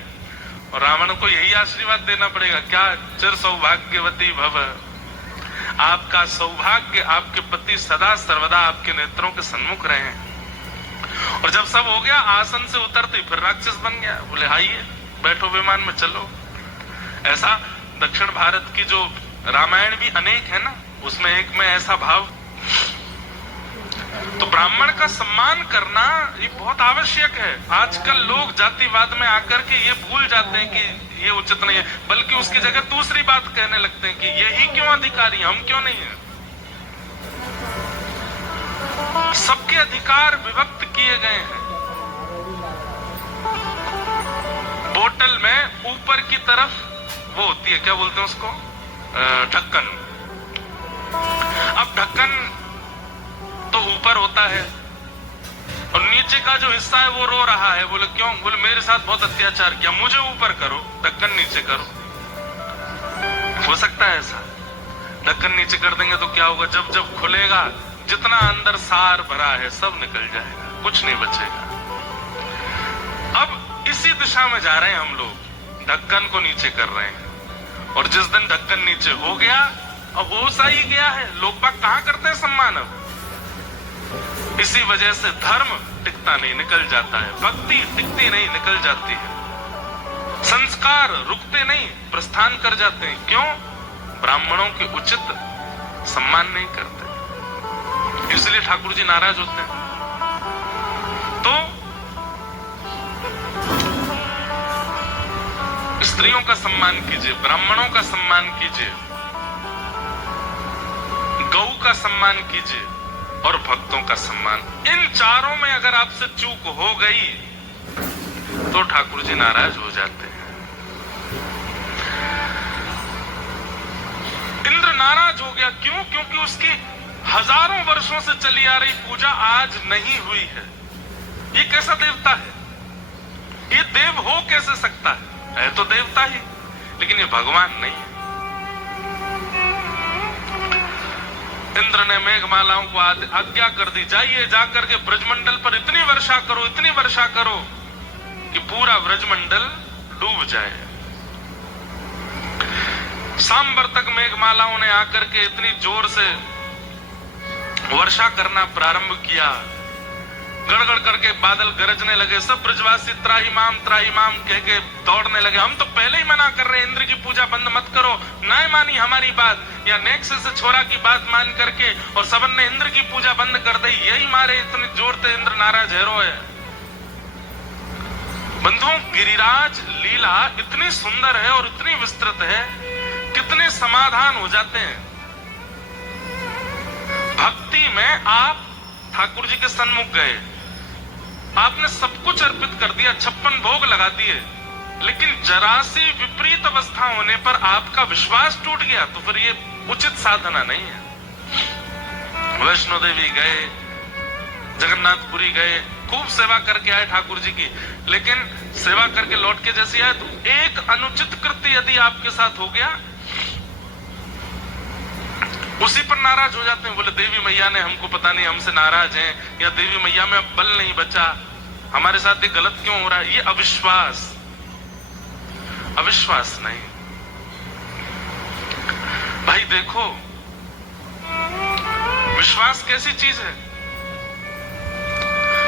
और रावण को यही आशीर्वाद देना पड़ेगा, क्या चिर सौभाग्यवती भव, आपका सौभाग्य, आपके पति सदा सर्वदा आपके नेत्रों के सन्मुख रहे हैं। और जब सब हो गया, आसन से उतरते फिर राक्षस बन गया। बोले आइए बैठो विमान में चलो। ऐसा दक्षिण भारत की जो रामायण भी अनेक है ना, उसमें एक में ऐसा भाव। तो ब्राह्मण का सम्मान करना ये बहुत आवश्यक है। आजकल लोग जातिवाद में आकर के ये भूल जाते हैं कि ये उचित नहीं है, बल्कि उसकी जगह दूसरी बात कहने लगते हैं कि यही क्यों अधिकारी, हम क्यों नहीं है। सबके अधिकार विभक्त किए गए हैं। बोतल में ऊपर की तरफ वो होती है, क्या बोलते हैं उसको, ढक्कन। अब ढक्कन ऊपर होता है और नीचे का जो हिस्सा है वो रो रहा है। बोले क्यों? बोले मेरे साथ बहुत अत्याचार किया, मुझे ऊपर करो, ढक्कन नीचे करो। हो सकता है ऐसा? ढक्कन नीचे कर देंगे तो क्या होगा? जब जब खुलेगा जितना अंदर सार भरा है सब निकल जाएगा, कुछ नहीं बचेगा। अब इसी दिशा में जा रहे हैं हम लोग, ढक्कन को नीचे कर रहे हैं। और जिस दिन ढक्कन नीचे हो गया, अब होश आ ही गया है, लोग बाग कहां करते हैं सम्मान? अब इसी वजह से धर्म टिकता नहीं, निकल जाता है। भक्ति टिकती नहीं, निकल जाती है। संस्कार रुकते नहीं, प्रस्थान कर जाते हैं। क्यों? ब्राह्मणों के उचित सम्मान नहीं करते, इसलिए ठाकुर जी नाराज होते हैं। तो स्त्रियों का सम्मान कीजिए, ब्राह्मणों का सम्मान कीजिए, गौ का सम्मान कीजिए और भक्तों का सम्मान। इन चारों में अगर आपसे चूक हो गई तो ठाकुर जी नाराज हो जाते हैं। इंद्र नाराज हो गया, क्यों? क्योंकि उसकी हजारों वर्षों से चली आ रही पूजा आज नहीं हुई है। ये कैसा देवता है? ये देव हो कैसे सकता है तो देवता ही, लेकिन ये भगवान नहीं है। इंद्र ने मेघमालाओं को आज्ञा कर दी, जाइए जाकर के ब्रजमंडल पर इतनी वर्षा करो, इतनी वर्षा करो कि पूरा ब्रजमंडल डूब जाए। सांबर तक मेघमालाओं ने आकर के इतनी जोर से वर्षा करना प्रारंभ किया, गड़गड़ करके बादल गरजने लगे। सब ब्रजवासी त्राहिमाम त्राहिमाम कह के दौड़ने लगे। हम तो पहले ही मना कर रहे हैं, इंद्र की पूजा बंद मत करो। ना मानी हमारी बात, या नेक्स्ट से छोरा की बात मान करके और सबन ने इंद्र की पूजा बंद कर दी। यही मारे इतने जोर से इंद्र नाराज हैरो है। बंधुओं, गिरिराज लीला इतनी सुंदर है और इतनी विस्तृत है, कितने समाधान हो जाते हैं। भक्ति में आप ठाकुर जी के सन्मुख गए, आपने सब कुछ अर्पित कर दिया, 56 भोग लगा दिए, लेकिन जरा सी विपरीत अवस्था होने पर आपका विश्वास टूट गया, तो फिर ये उचित साधना नहीं है। वैष्णो देवी गए, जगन्नाथपुरी गए, खूब सेवा करके आए ठाकुर जी की, लेकिन सेवा करके लौट के जैसे आए तो एक अनुचित कृत्य यदि आपके साथ हो गया, उसी पर नाराज हो जाते हैं। बोले देवी मैया ने हमको, पता नहीं हमसे नाराज हैं, या देवी मैया में अब बल नहीं बचा, हमारे साथ ये गलत क्यों हो रहा है। ये अविश्वास, अविश्वास नहीं। भाई देखो, विश्वास कैसी चीज है।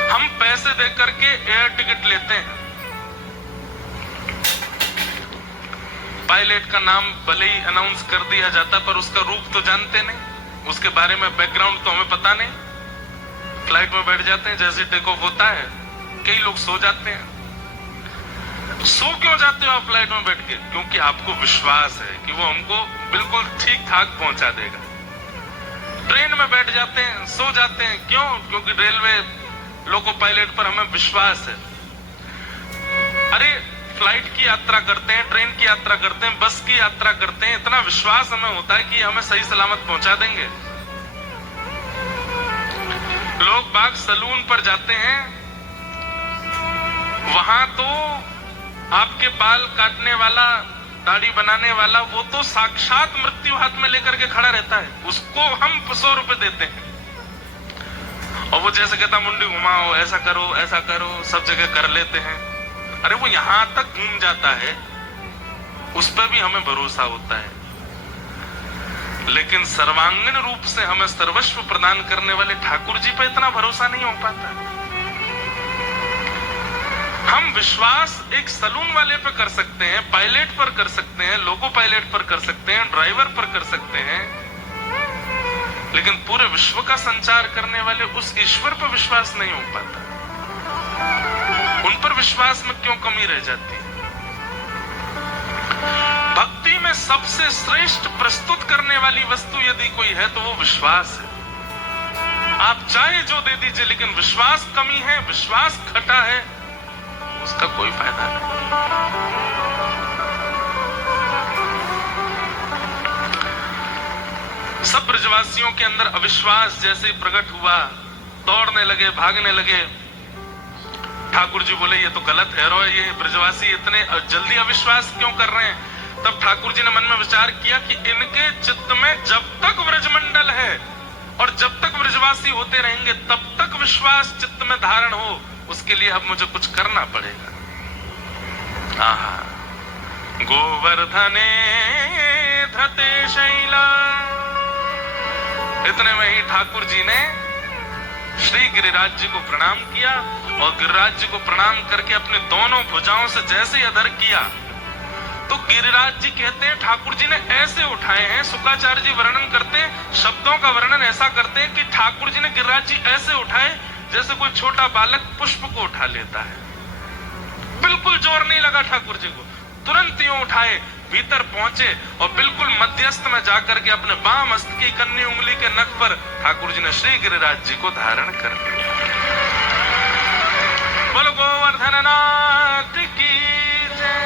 हम पैसे देकर के एयर टिकट लेते हैं, पायलट का नाम भले ही अनाउंस कर दिया जाता पर उसका रूप तो जानते नहीं, उसके बारे में बैकग्राउंड तो हमें पता नहीं। फ्लाइट में बैठ जाते हैं, जैसे टेक ऑफ होता है कई लोग सो जाते हैं। सो क्यों जाते हो आप फ्लाइट में बैठ के? क्योंकि आपको विश्वास है कि वो हमको बिल्कुल ठीक ठाक पहुंचा देगा। ट्रेन में बैठ जाते हैं, सो जाते हैं, क्यों? क्योंकि रेलवे लोको पायलट पर हमें विश्वास है। अरे फ्लाइट की यात्रा करते हैं, ट्रेन की यात्रा करते हैं, बस की यात्रा करते हैं, इतना विश्वास हमें होता है कि हमें सही सलामत पहुंचा देंगे। लोग बाग सलून पर जाते हैं, वहां तो आपके बाल काटने वाला, दाढ़ी बनाने वाला, वो तो साक्षात मृत्यु हाथ में लेकर के खड़ा रहता है, उसको हम 100 रुपए देते हैं और वो जैसे कहता मुंडी घुमाओ, ऐसा करो, सब जगह कर लेते हैं। अरे वो यहां तक घूम जाता है, उस पर भी हमें भरोसा होता है, लेकिन सर्वांगीण रूप से हमें सर्वस्व प्रदान करने वाले ठाकुर जी पर इतना भरोसा नहीं हो पाता। हम विश्वास एक सलून वाले पर कर सकते हैं, पायलट पर कर सकते हैं, लोको पायलट पर कर सकते हैं, ड्राइवर पर कर सकते हैं, लेकिन पूरे विश्व का संचार करने वाले उस ईश्वर पर विश्वास नहीं हो पाता। उन पर विश्वास में क्यों कमी रह जाती है? भक्ति में सबसे श्रेष्ठ प्रस्तुत करने वाली वस्तु यदि कोई है तो वो विश्वास है। आप चाहे जो दे दीजिए, लेकिन विश्वास कमी है, विश्वास खटा है, उसका कोई फायदा नहीं। सब ब्रजवासियों के अंदर अविश्वास जैसे प्रकट हुआ, दौड़ने लगे, भागने लगे। ठाकुर जी बोले ये तो गलत है रो, ये ब्रजवासी इतने जल्दी अविश्वास क्यों कर रहे हैं? तब ठाकुर जी ने मन में विचार किया कि इनके चित्त में जब तक ब्रजमंडल है और जब तक ब्रजवासी होते रहेंगे तब तक विश्वास चित्त में धारण हो, उसके लिए अब मुझे कुछ करना पड़ेगा। आहा, गोवर्धने धते शैला। इतने में ही ठाकुर जी ने श्री गिरिराज जी को प्रणाम किया और गिरिराज जी को प्रणाम करके अपने दोनों भुजाओं से जैसे ही अधर किया तो गिरिराज जी कहते हैं ठाकुर जी ने ऐसे उठाए हैं। शुक्राचार्य जी वर्णन करते हैं, शब्दों का वर्णन ऐसा करते हैं कि ठाकुर जी ने गिरिराज जी ऐसे उठाए जैसे कोई छोटा बालक पुष्प को उठा लेता है। बिल्कुल जोर नहीं लगा ठाकुर जी को, तुरंत यूं उठाए, भीतर पहुंचे और बिल्कुल मध्यस्थ में जाकर के अपने बाम हस्त की कन्नी उंगली के नख पर ठाकुर जी ने श्री गिरिराज जी को धारण कर लिया। बोलो गोवर्धन नाथ की जय।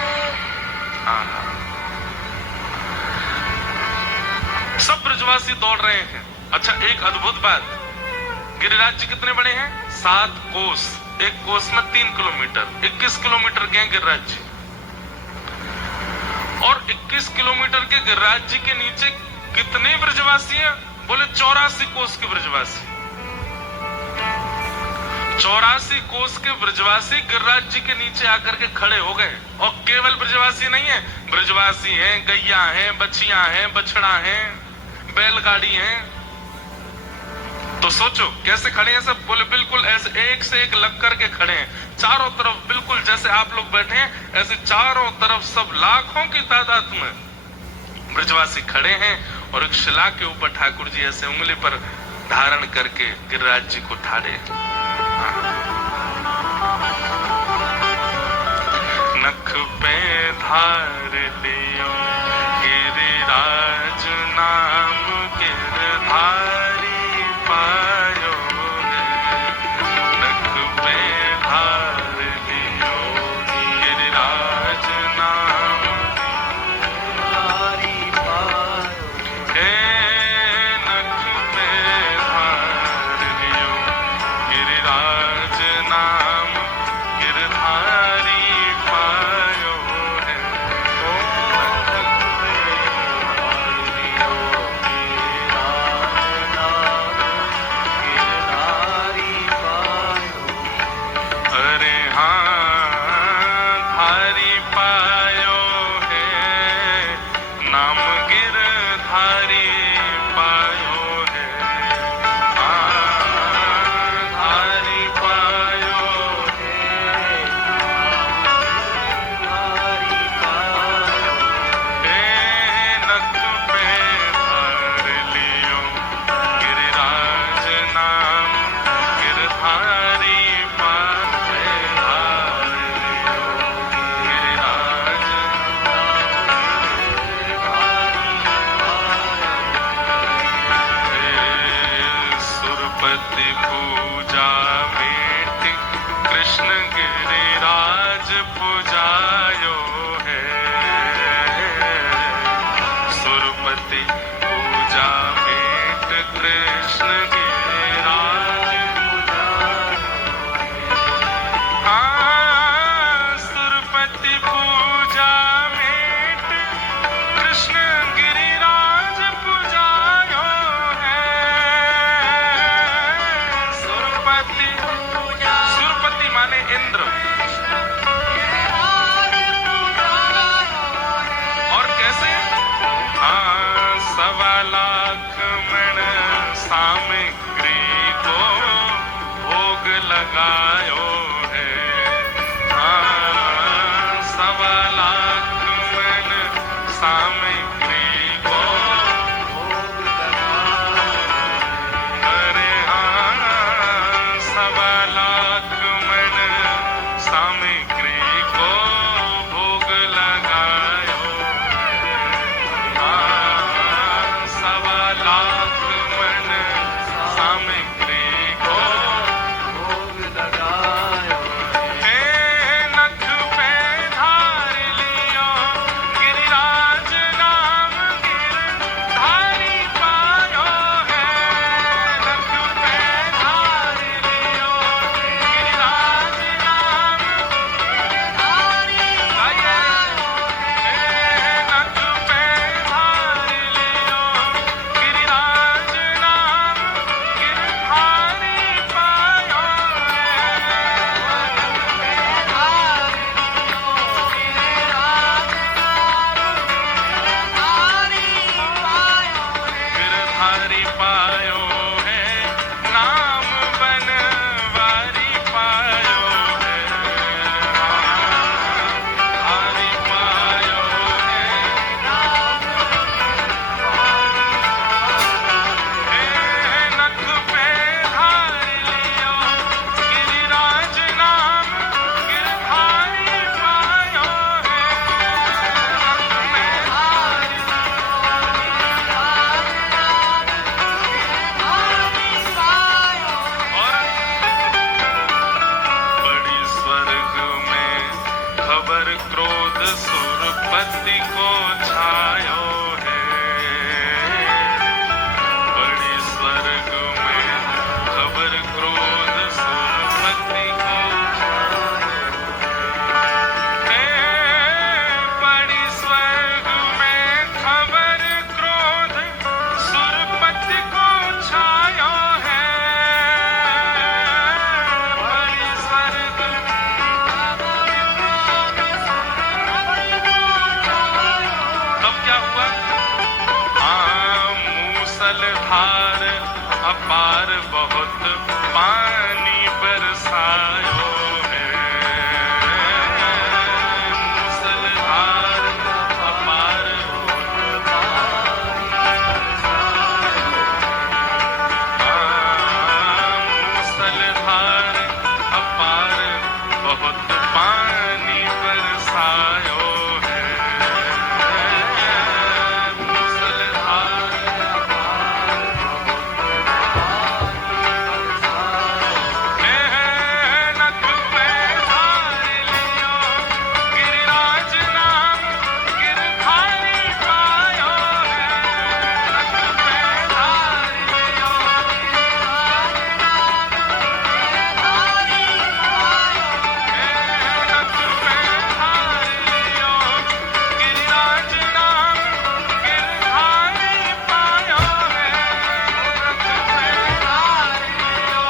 सब ब्रजवासी दौड़ रहे हैं। अच्छा, एक अद्भुत बात, गिरिराज जी कितने बड़े हैं? 7 कोस, एक कोस में 3 किलोमीटर, 21 किलोमीटर के हैं गिरिराज जी। और 21 किलोमीटर के गिरिराज जी के नीचे कितने ब्रजवासी हैं? बोले 84 कोस के ब्रजवासी। 84 कोस के ब्रजवासी गिरिराज जी के नीचे आकर के खड़े हो गए। और केवल ब्रजवासी नहीं है, ब्रजवासी हैं, गैया हैं, बछिया हैं, बछड़ा हैं, बैलगाड़ी हैं। तो सोचो कैसे खड़े हैं सब। बोले बिल्कुल ऐसे एक से एक लग करके खड़े हैं, चारों तरफ बिल्कुल जैसे आप लोग बैठे हैं ऐसे चारों तरफ सब लाखों की तादाद में ब्रजवासी खड़े हैं। और एक शिला के ऊपर ठाकुर जी ऐसे उंगली पर धारण करके गिरिराज जी को ठाड़े। नख पे धार लियो गिरिराज नाम, गिरधारी पायो है। नख पे धार लियो गिरिराज नाम, गिरधारी पायो है। नख पे धार लियो गिरिराज नाम, गिरधारी पायो है। अरे हाँ, धारी पायो है, नाम गिरधारी पायो है। धारी पायो है, धारी पायो है। नख पे धार लियो गिरिराज नाम, गिरधारी पायो। धार लियो गिरिराज सुरपति पूजा भेंट, कृष्ण गिरिराज पूजायो है। सुरपति पूजा भेंट, कृष्ण गिरिराज पूजायो है। हाँ, सुरपति पूजा भेंट, कृष्ण गिरिराज पूजायो है। सुरपति, सुरपति माने इंद्र। और कैसे? हाँ, 1.25 लाख मण सामग्री को भोग लगायो है। हाँ, 1.25 लाख मण सामग्री को भोग लगायो। अरे हाँ, 1.25 लाख मण सामग्री को भोग लगायो। हाँ, 1.25 लाख मण सामग्री को भोग लगायो है। नख पे धार लियो गिरिराज नाम, सुरपति को छायो है, बड़ी स्वर्ग में खबर क्रोध सुरपति को बड़ी स्वर्ग में खबर क्रोध सुरपति को छायो है, बड़ी स्वर्ग तब क्या हुआ? मूसलधार अपार बहुत पानी बरसायो है, मूसलधार अपार मूसलधार अपार बहुत पानी बरसायो है, मूसलधार मेहनत पे धार लियो, गिरिराज नाम गिरधारी पायो है, मेहनत पे धार लियो, मेहनत पे धार लियो, गिरिराज नाम गिरधारी पायो है, मेहनत पे धार लियो,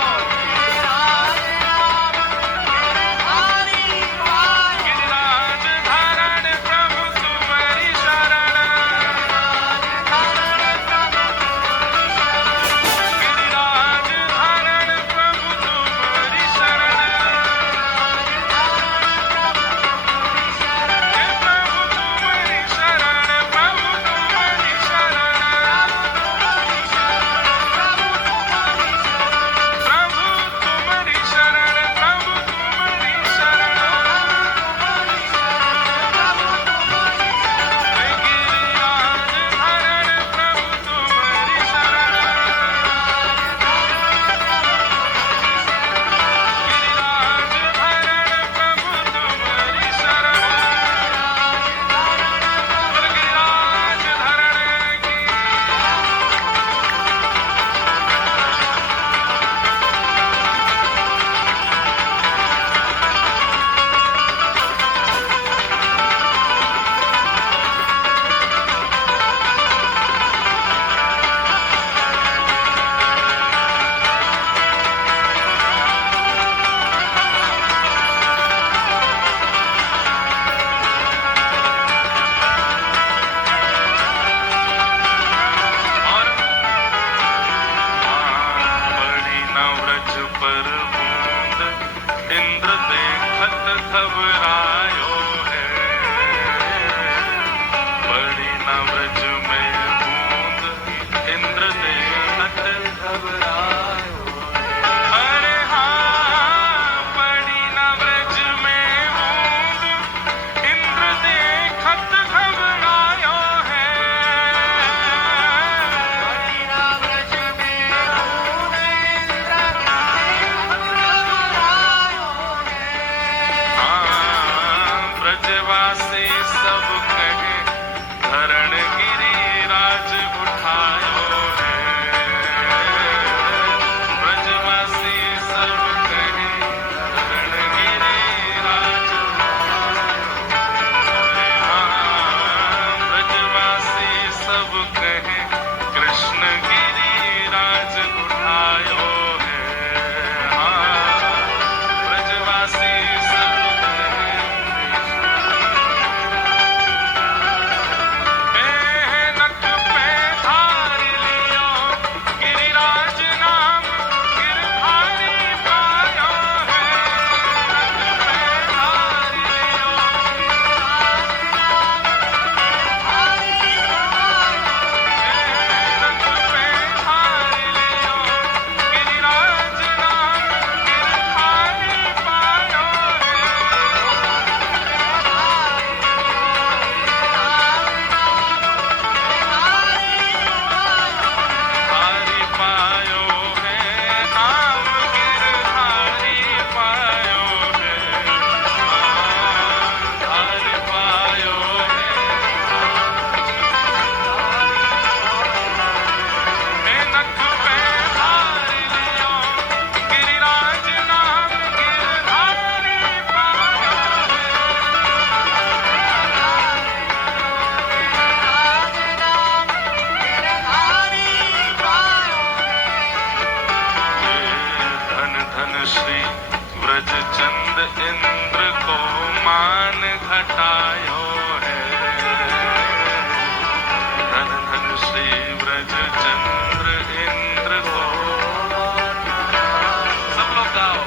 गिरिराज धारण प्रभु तुम्हारी शरण, गिरिराज धारण प्रभु तुम्हारी शरण, हे प्रभु तुम्हारी शरण, प्रभु तुम्हारी शरण, प्रभु तुम्हारी शरण, प्रभु तुम्हारी शरण, हे गिरिराज धारण प्रभु तुम्हारी शरण, गिरिराज धारण प्रभु तुम्हारी शरण, बोल गिरिराज धारण की और पड़ी न व्रज पर बूंद, इंद्र देखत घबरायो है, पड़ी न व्रज में बूंद, इंद्र देखत घबरायो, अरे हाँ पड़ी न व्रज में बूंद, इंद्र देखत घबरायो है, ब्रजवासी सब कहे धरण गिरिराज उठायो है, ब्रजवासी सब कहे धरण गिरिराज ब्रजवासी सब कहे कृष्ण गिरिराज उठायो है, ब्रजवासी सब कहे घटायो है। धन धन श्री व्रज चंद्र इंद्र को, सब लोग गाओ।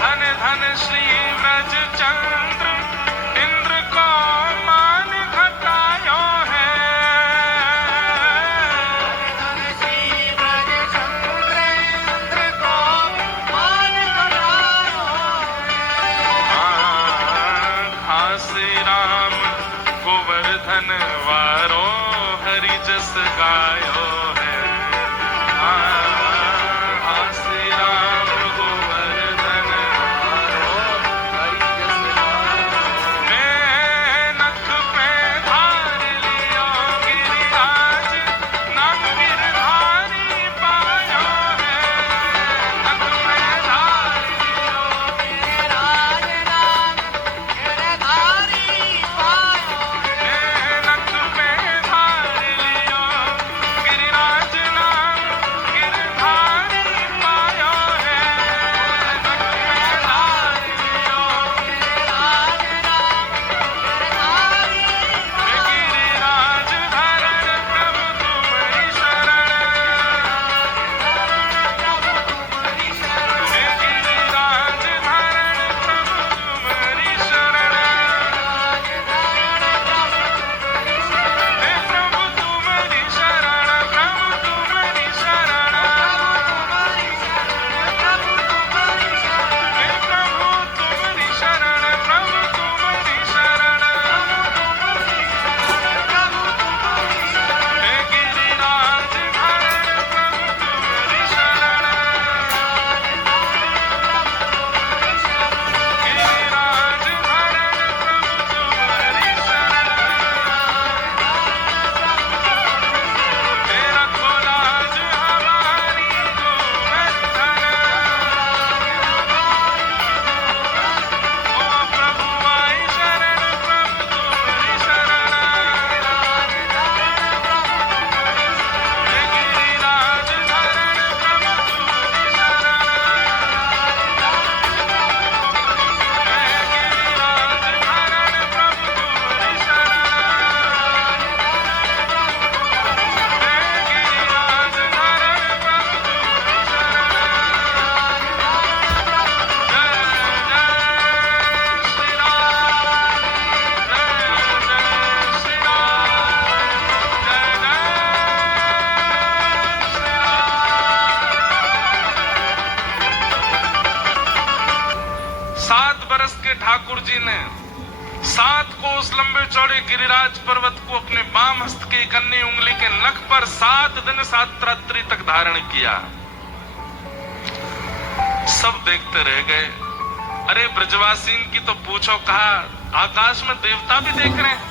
धन धन श्री व्रज चंद्र इंद्र को मान घटायो है। धन श्री व्रज चंद्र इंद्र को मान घटायो है। घासी राम गोवर्धन वारो हरि जस गायो है। घासी राम गोवर्धन वारो हरि जस गायो। नख पे धार लियो गिरिराज नाम गिरधारी पायो है। नख पे धार लियो गिरिराज नाम गिरधारी पायो है। नख पे धार लियो गिरिराज नाम गिरधारी पायो है। नख पे धार लियो गिरिराज नाम गिरधारी गिरिराज धरण प्रभु तुम्हारी शरण। तुम्हारी शरण। गिरिराज धरण प्रभु तुम्हारी शरण। हे प्रभु तुम्हारी शरण, प्रभु तुम्हारी शरण। हे प्रभु तुम्हारी शरण, प्रभु तुम्हारी शरण। हे गिरिराज धरण प्रभु तुम्हारी शरण। गिरिराज धरण प्रभु तुम्हारी शरण। तेरा खोलाज हमारी गोवर्धन। ओ प्रभु आई शरण, प्रभु तुम्हारी शरण। हे गिरिराज धरण प्रभु तुम्हारी शरण। हे गिरिराज धरण प्रभु तुम्हारी शरण। हे गिरिराज धरण प्रभु तुम्हारी शरण। जय जय श्री राम, जय जय श्री राम, जय जय श्री राम। 7 बरस के ठाकुर जी ने 7 कोस लंबे चौड़े गिरिराज पर्वत को अपने बाम हस्त के कन्नी उंगली के नख पर 7 दिन 7 रात्रि तक धारण किया। सब देखते रह गए। अरे ब्रजवासीन की तो पूछो, कहा आकाश में देवता भी देख रहे हैं।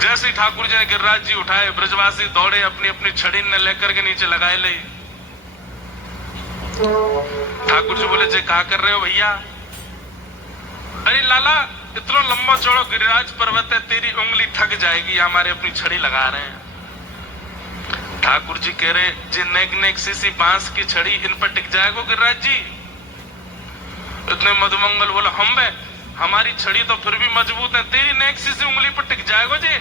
जैसे ही ठाकुर जी ने गिरिराज जी उठाए, ब्रजवासी दौड़े अपनी अपनी छड़ी ने लेकर के नीचे लगाए ले। ठाकुर जी बोले, जे कहा कर रहे हो भैया? अरे लाला, इतना लंबा चौड़ा गिरिराज पर्वत है, तेरी उंगली थक जाएगी, हमारे अपनी छड़ी लगा रहे हैं। ठाकुर जी कह रहे, जी नेक नेक सी बांस की छड़ी इन पर टिक जाएगा गिरिराज जी? इतने मधुमंगल बोला, हम बे हमारी छड़ी तो फिर भी मजबूत है, तेरी नेक सी उंगली पर टिक जाएगा जी?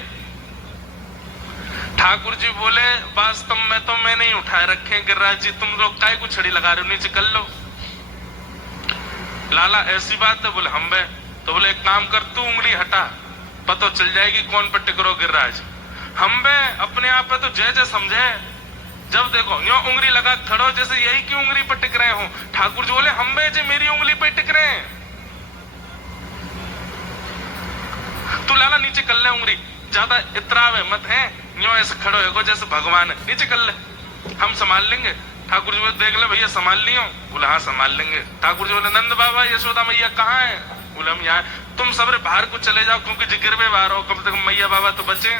ठाकुर जी बोले, वास्तव में तो मैं नहीं उठाए रखे गिरिराज जी, तुम लोग काय को छड़ी लगा रहे हो, नीचे कर लो। लाला ऐसी बात है? बोले हम बे। तो बोले एक काम कर, तू उंगली हटा, पता चल जाएगी कौन पर टिक रहो गिरिराज। हम बे अपने आप पे तो जय जय समझे, जब देखो यो उंगली लगा खड़ो जैसे यही की उंगली पर टिक रहे हो। ठाकुर जी बोले, हम बे जी मेरी उंगली पर टिक रहे हैं। तू लाला नीचे कर ले उंगली, ज्यादा इतरावे मत है, यो ऐसे खड़ो है जैसे भगवान है, नीचे कर ले, हम संभाल लेंगे। ठाकुर जी बोले, देख ले भैया संभाल लियो। बोला हाँ संभाल लेंगे। ठाकुर जी बोले, नंद बाबा यशोदा मैया कहाँ है? बोले हम यहाँ। तुम सबरे बाहर को चले जाओ, क्योंकि जिगर में बाहर हो, कम से कम मैया बाबा तो बचे।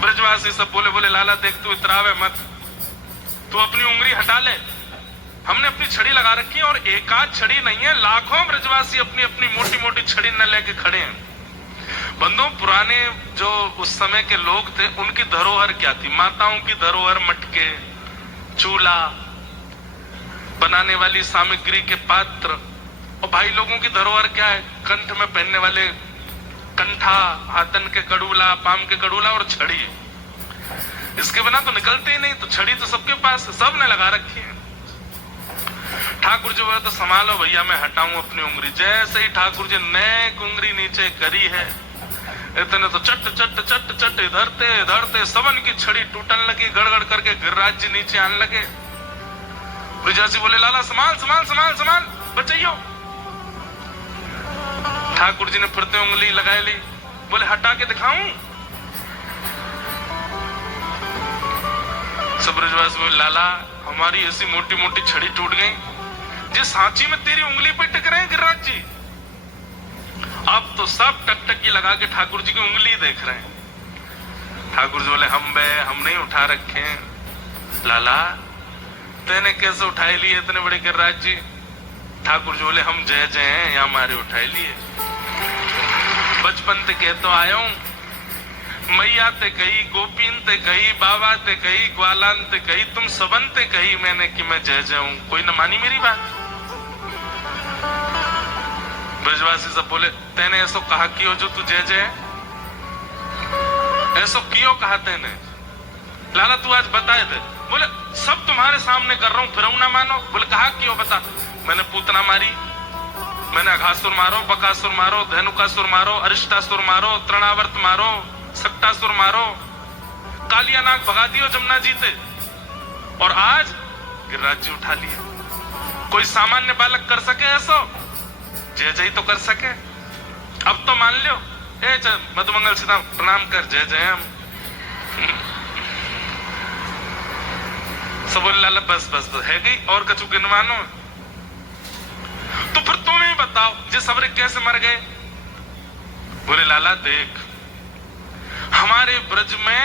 ब्रजवासी सब बोले, बोले लाला देख तू इतरावे मत, तू अपनी उंगली हटा ले, हमने अपनी छड़ी लगा रखी है, और एक आध छड़ी नहीं है, लाखों ब्रजवासी अपनी अपनी मोटी मोटी छड़ी न लेके खड़े हैं। बंधु, पुराने जो उस समय के लोग थे, उनकी धरोहर क्या थी? माताओं की धरोहर मटके, चूल्हा, बनाने वाली सामग्री के पात्र, और भाई लोगों की धरोहर क्या है? कंठ में पहनने वाले कंठा, हाथन के कड़ूला, पाम के कड़ूला और छड़ी। इसके बिना तो निकलते ही नहीं, तो छड़ी तो सबके पास है, सबने लगा रखी है। ठाकुर जी बोले तो संभालो भैया, मैं हटाऊं अपनी उंगली। जैसे ही ठाकुर जी ने उंगली नीचे करी है, इतने तो चट चट चट चट इधरते इधरते सबन की छड़ी टूटने लगी। गड़गड़ करके गिरिराज जी नीचे आने लगे। ब्रजवासी बोले लाला संभाल संभाल संभाल संभाल, बचाइयो। ठाकुर जी ने फिरते उंगली लगा ली, बोले हटा के दिखाऊं? सब ब्रजवासी बोले लाला हमारी ऐसी मोटी मोटी छड़ी टूट गई, जिस सांची में तेरी उंगली पे टिक रहे हैं गिरिराज जी। अब तो सब टकटकी लगा के ठाकुर जी की उंगली देख रहे हैं। ठाकुर जी बोले हम नहीं उठा रखे। लाला तेने कैसे उठाए लिए इतने बड़े गिरिराज जी? ठाकुर जी बोले हम जय जय हैं, या हमारे उठाए लिए। बचपन ते कह तो आया हूं, मैया ते कही, गोपीन ते कही, बाबा ते कही, ग्वालान ते कही, तुम सबन ते कही मैंने कि मैं जय जय हूं, कोई न मानी मेरी बात। ब्रजवासी सब बोले तेने ऐसो कहा कियो जो तू जय जय? ऐसो कियो कहा तेने? लाला तू आज बताए थे। बोले सब तुम्हारे सामने कर रहा हूं, फिर ना मानो। बोले कहा क्यों? बता। मैंने पूतना मारी, मैंने अघासुर मारो, बकासुर मारो, धेनुकासुर मारो, अरिष्टासुर मारो, तृणावर्त मारो, सक्टासुर मारो, कालिया नाग भगा दियो जमुना जीते, और आज गिरिराज जी उठा लिए। कोई सामान्य बालक कर सके ऐसो? जय जय तो कर सके। अब तो मान लो, ए मधुमंगल सीता प्रणाम कर, जय जय हम। सब बोले लाला बस बस बस है गई, और कछु गिनवानो? तो फिर तुम ही बताओ जे सबरे कैसे मर गए? बोले लाला देख, हमारे ब्रज में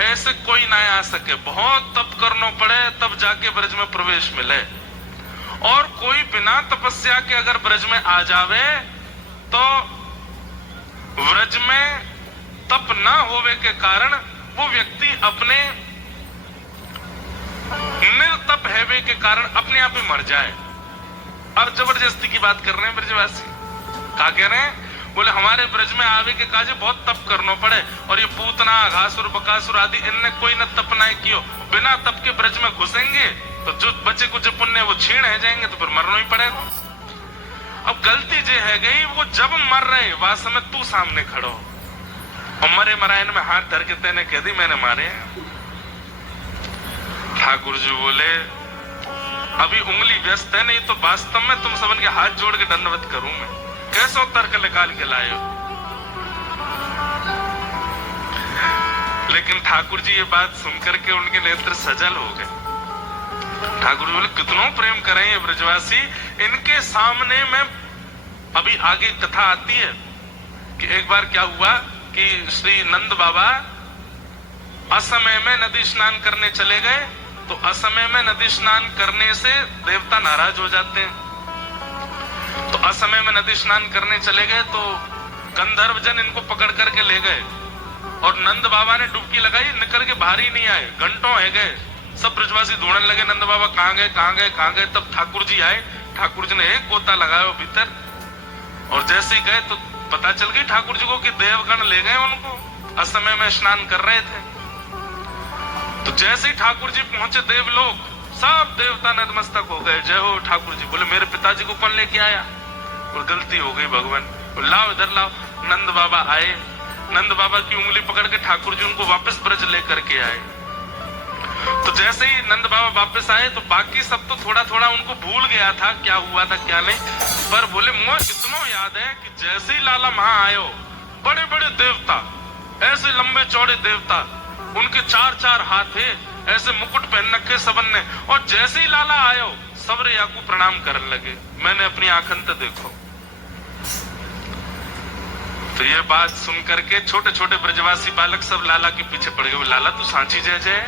ऐसे कोई ना आ सके, बहुत तप करना पड़े तब जाके ब्रज में प्रवेश मिले, और कोई बिना तपस्या के अगर ब्रज में आ जावे तो ब्रज में तप ना होवे के कारण वो व्यक्ति अपने निर्तप हैवे के कारण अपने आप ही मर जाए। अब जबरदस्ती की बात कर रहे हैं ब्रजवासी। क्या कह रहे हैं? बोले हमारे ब्रज में आवे के काजे बहुत तप करना पड़े, और ये पूतना, घासुर, बकासुर आदि इनने कोई न तप ना कियो, बिना तप के ब्रज में घुसेंगे तो जो बचे कुछ पुण्य वो छीण है जाएंगे, तो फिर मरना ही पड़ेगा। अब गलती जे है गई, वो जब मर रहे वास समय तू सामने खड़ो, और मरे मरायन में हाथ धर के तेने कह दी मैंने मारे। ठाकुर जी बोले अभी उंगली व्यस्त है, नहीं तो वास्तव में तुम सबन के हाथ जोड़ के दंडवत करूं मैं। कैसे तर्क निकाल के लाए हो? लेकिन ठाकुर जी ये बात सुनकर के उनके नेत्र सजल हो गए। ठाकुर जी बोले कितनों प्रेम करें ये ब्रजवासी, इनके सामने में। अभी आगे कथा आती है कि एक बार क्या हुआ कि श्री नंद बाबा असमय में नदी स्नान करने चले गए, तो असमय में नदी स्नान करने से देवता नाराज हो जाते हैं। तो असमय में नदी स्नान करने चले गए तो गंधर्व जन इनको पकड़ करके ले गए, और नंद बाबा ने डुबकी लगाई, निकल के बाहर ही नहीं आए, घंटों है गए। सब ब्रजवासी ढूंढने लगे नंद बाबा कहाँ गए कहाँ गए कहाँ गए। तब ठाकुर जी आए, ठाकुर जी ने एक गोता लगाया भीतर, और जैसे ही गए तो पता चल गई ठाकुर जी को कि देवगण ले गए उनको, असमय में स्नान कर रहे थे। तो जैसे ही ठाकुर जी पहुंचे देवलोक, सब देवता नतमस्तक हो गए, जय हो ठाकुर जी। बोले मेरे पिताजी को कौन लेके आया? और गलती हो गई भगवान, लाओ इधर लाओ। नंद बाबा आए, नंद बाबा की उंगली पकड़ के ठाकुर जी उनको वापस ब्रज लेकर के आए। तो जैसे ही नंद बाबा वापस आए तो बाकी सब तो थोड़ा थोड़ा उनको भूल गया था क्या हुआ था क्या नहीं, पर बोले मुझे इतना याद है कि जैसे ही लाला वहां आयो, बड़े बड़े देवता, ऐसे लंबे चौड़े देवता, उनके 4-4 हाथ थे, ऐसे मुकुट पहन रखे सबन ने, और जैसे ही लाला आयो सबरे याकू प्रणाम करने लगे। मैंने अपनी आंखन से देखो। तो ये बात सुन करके छोटे छोटे ब्रजवासी बालक सब लाला के पीछे पड़ गए। लाला तू सांची जय जय।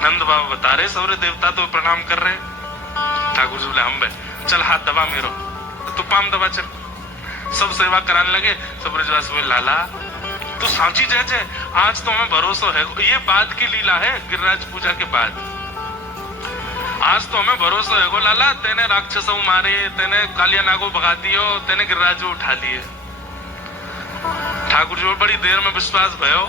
नंद बाबा बता रहे सबरे देवता तो प्रणाम कर रहे। ठाकुर जी बोले हम बे चल हाथ दबा मेरो, तो तू पाम दबा चल। सब सेवा कराने लगे। सब ब्रजवासी बोले लाला तू सांची जय जय, आज तो हमें भरोसा है। ये बाद की लीला है, गिरिराज पूजा के बाद। आज तो हमें भरोसा है गो लाला, तेने राक्षसों मारे, तेने कालिया नागो भगा दियो, तेने गिरिराजो उठा लिए। ठाकुर जी बड़ी देर में विश्वास भयो,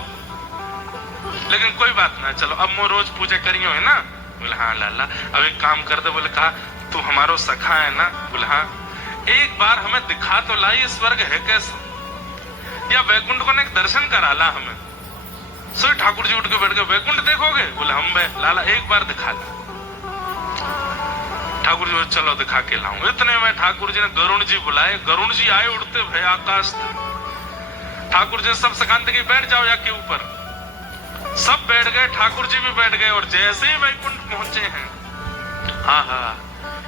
लेकिन कोई बात ना, चलो अब मैं रोज पूजा करियो है ना। बोले हाँ लाला। अब एक काम कर दे। बोले कहा तू हमारो सखा है ना। बोले हाँ। एक बार हमें दिखा तो लाई स्वर्ग है कैसा, या वैकुंठ को ने एक दर्शन करा ला हमें। सो ठाकुर जी उठ के बैठ गए, वैकुंठ देखोगे? बोले हम बे लाला एक बार दिखा ला। ठाकुर जी बोले चलो दिखा के लाऊं। इतने में ठाकुर जी ने गरुण जी बुलाए, गरुण जी आए उड़ते भय आकाश तक। ठाकुर जी सब सकांत की बैठ जाओ जाके ऊपर। सब बैठ गए, ठाकुर जी भी बैठ गए, और जैसे ही वैकुंठ पहुंचे हैं, हाँ हाँ,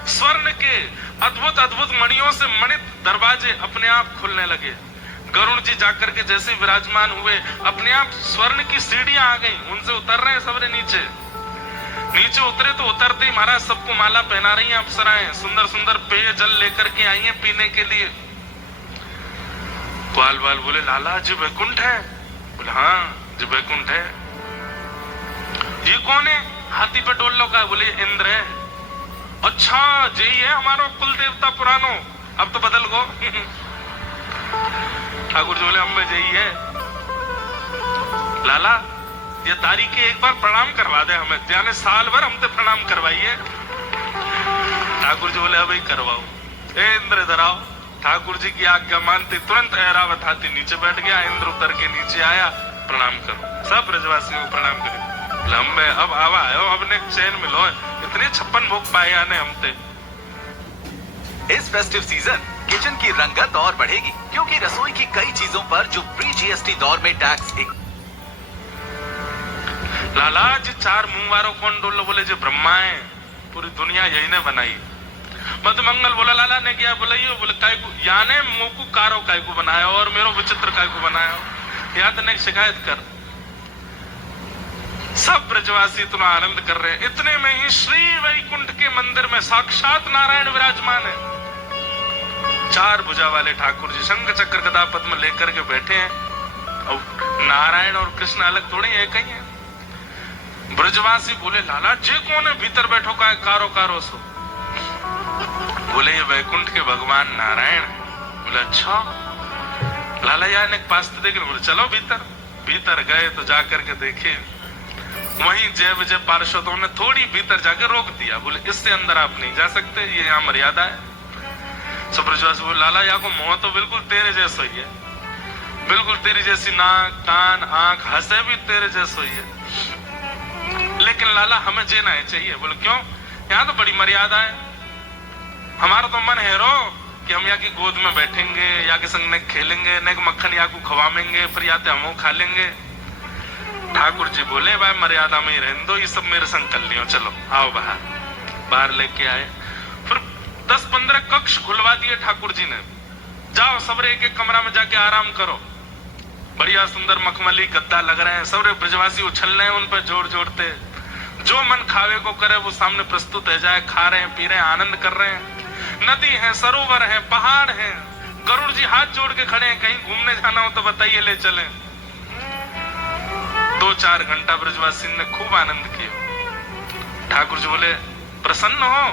स्वर्ण के अद्भुत अद्भुत मणियों से मणित दरवाजे अपने आप खुलने लगे। गरुण जी जाकर के जैसे विराजमान हुए, अपने आप स्वर्ण की सीढ़ियां आ गई, उनसे उतर रहे हैं सबरे नीचे। नीचे उतरे तो उतरते ही महाराज सबको माला पहना रही हैं अप्सराएं, सुंदर सुंदर पेय जल लेकर के आई हैं पीने के लिए। ग्वाल बाल बोले लाला जी वैकुंठ है? बोले हाँ जी वैकुंठ है। ये कौन है हाथी पे डोल लो का? बोले इंद्र है। अच्छा यही है हमारा कुल देवता पुरानो, अब तो बदल गो। ठाकुर जी बोले अम्बे यही है। लाला ये तारीखे एक बार प्रणाम करवा दे हमें, जाने साल भर हमसे प्रणाम करवाइए। ठाकुर जी बोले अब ही करवाओ। ए इंद्र इधर आओ। ठाकुर जी की आज्ञा मानते तुरंत ऐरावत हाथी नीचे बैठ गया, इंद्र उतर के नीचे आया, प्रणाम करो। सब ब्रजवासियों को प्रणाम करे। लंबे अब आवा आयो, अब ने चैन मिलो, इतने 56 भोग पाए आने हमते। इस फेस्टिव सीजन किचन की रंगत और बढ़ेगी, क्योंकि रसोई की कई चीजों पर जो प्री जीएसटी दौर में टैक्स लाला जी 4 मुंह वालों कौन डोलो? बोले जो ब्रह्मा है, पूरी दुनिया यही ने बनाई। मत मंगल बोला लाला ने किया? बोले यो। बोले काय को याने मोकू कारो काय को बनाया और मेरो विचित्र काय को बनाया? या तो ने शिकायत कर। सब ब्रजवासी इतना आनंद कर रहे हैं। इतने में ही श्री वैकुंठ के मंदिर में साक्षात नारायण विराजमान है। 4 भुजा वाले ठाकुर जी शंख चक्र गदा पद्म लेकर के बैठे हैं, और नारायण और कृष्ण अलग थोड़ी एक ही है। ब्रजवासी बोले लाला जे कौन है भीतर बैठो का कारो कारो सो? बोले ये वैकुंठ के भगवान नारायण। बोले अच्छा लाला यार एक पास तो देख। बोले चलो भीतर। भीतर गए तो जाकर के देखे, वहीं जय विजय पार्षदों ने थोड़ी भीतर जाके रोक दिया। बोले इससे अंदर आप नहीं जा सकते, ये यहाँ मर्यादा है। सब ब्रजवासी बोले लाला यहाँ को मुंह तो बिल्कुल तेरे जैसा ही है, बिल्कुल तेरी जैसी नाक कान आंख, हंसे भी तेरे जैसा ही है, लेकिन लाला हमें जीना है चाहिए। बोले क्यों? यहाँ तो बड़ी मर्यादा है। हमारा तो मन है रो कि हम यहाँ की गोद में बैठेंगे, या के संग ने खेलेंगे, ने मक्खन या को खवाएंगे, फिर या तो हम खा लेंगे। ठाकुर जी बोले भाई मर्यादा में ही रहने दो, ये सब मेरे संग कर लियो, चलो आओ बाहर। बाहर लेके आए, फिर 10-15 कक्ष खुलवा दिए ठाकुर जी ने। जाओ सबरे एक एक कमरा में जाके आराम करो। बढ़िया सुंदर मखमली गद्दा लग रहे हैं, सबरे ब्रजवासी उछल रहे हैं उन पर जोर जोड़ते। जो मन खावे को करे वो सामने प्रस्तुत है जाए, खा रहे हैं पी रहे हैं आनंद कर रहे हैं। नदी है, सरोवर है, पहाड़ है। गरुड़ जी हाथ जोड़ के खड़े हैं, कहीं घूमने जाना हो तो बताइए ले चले। 2-4 घंटा ब्रजवासी ने खूब आनंद किया। ठाकुर जी बोले प्रसन्न हो?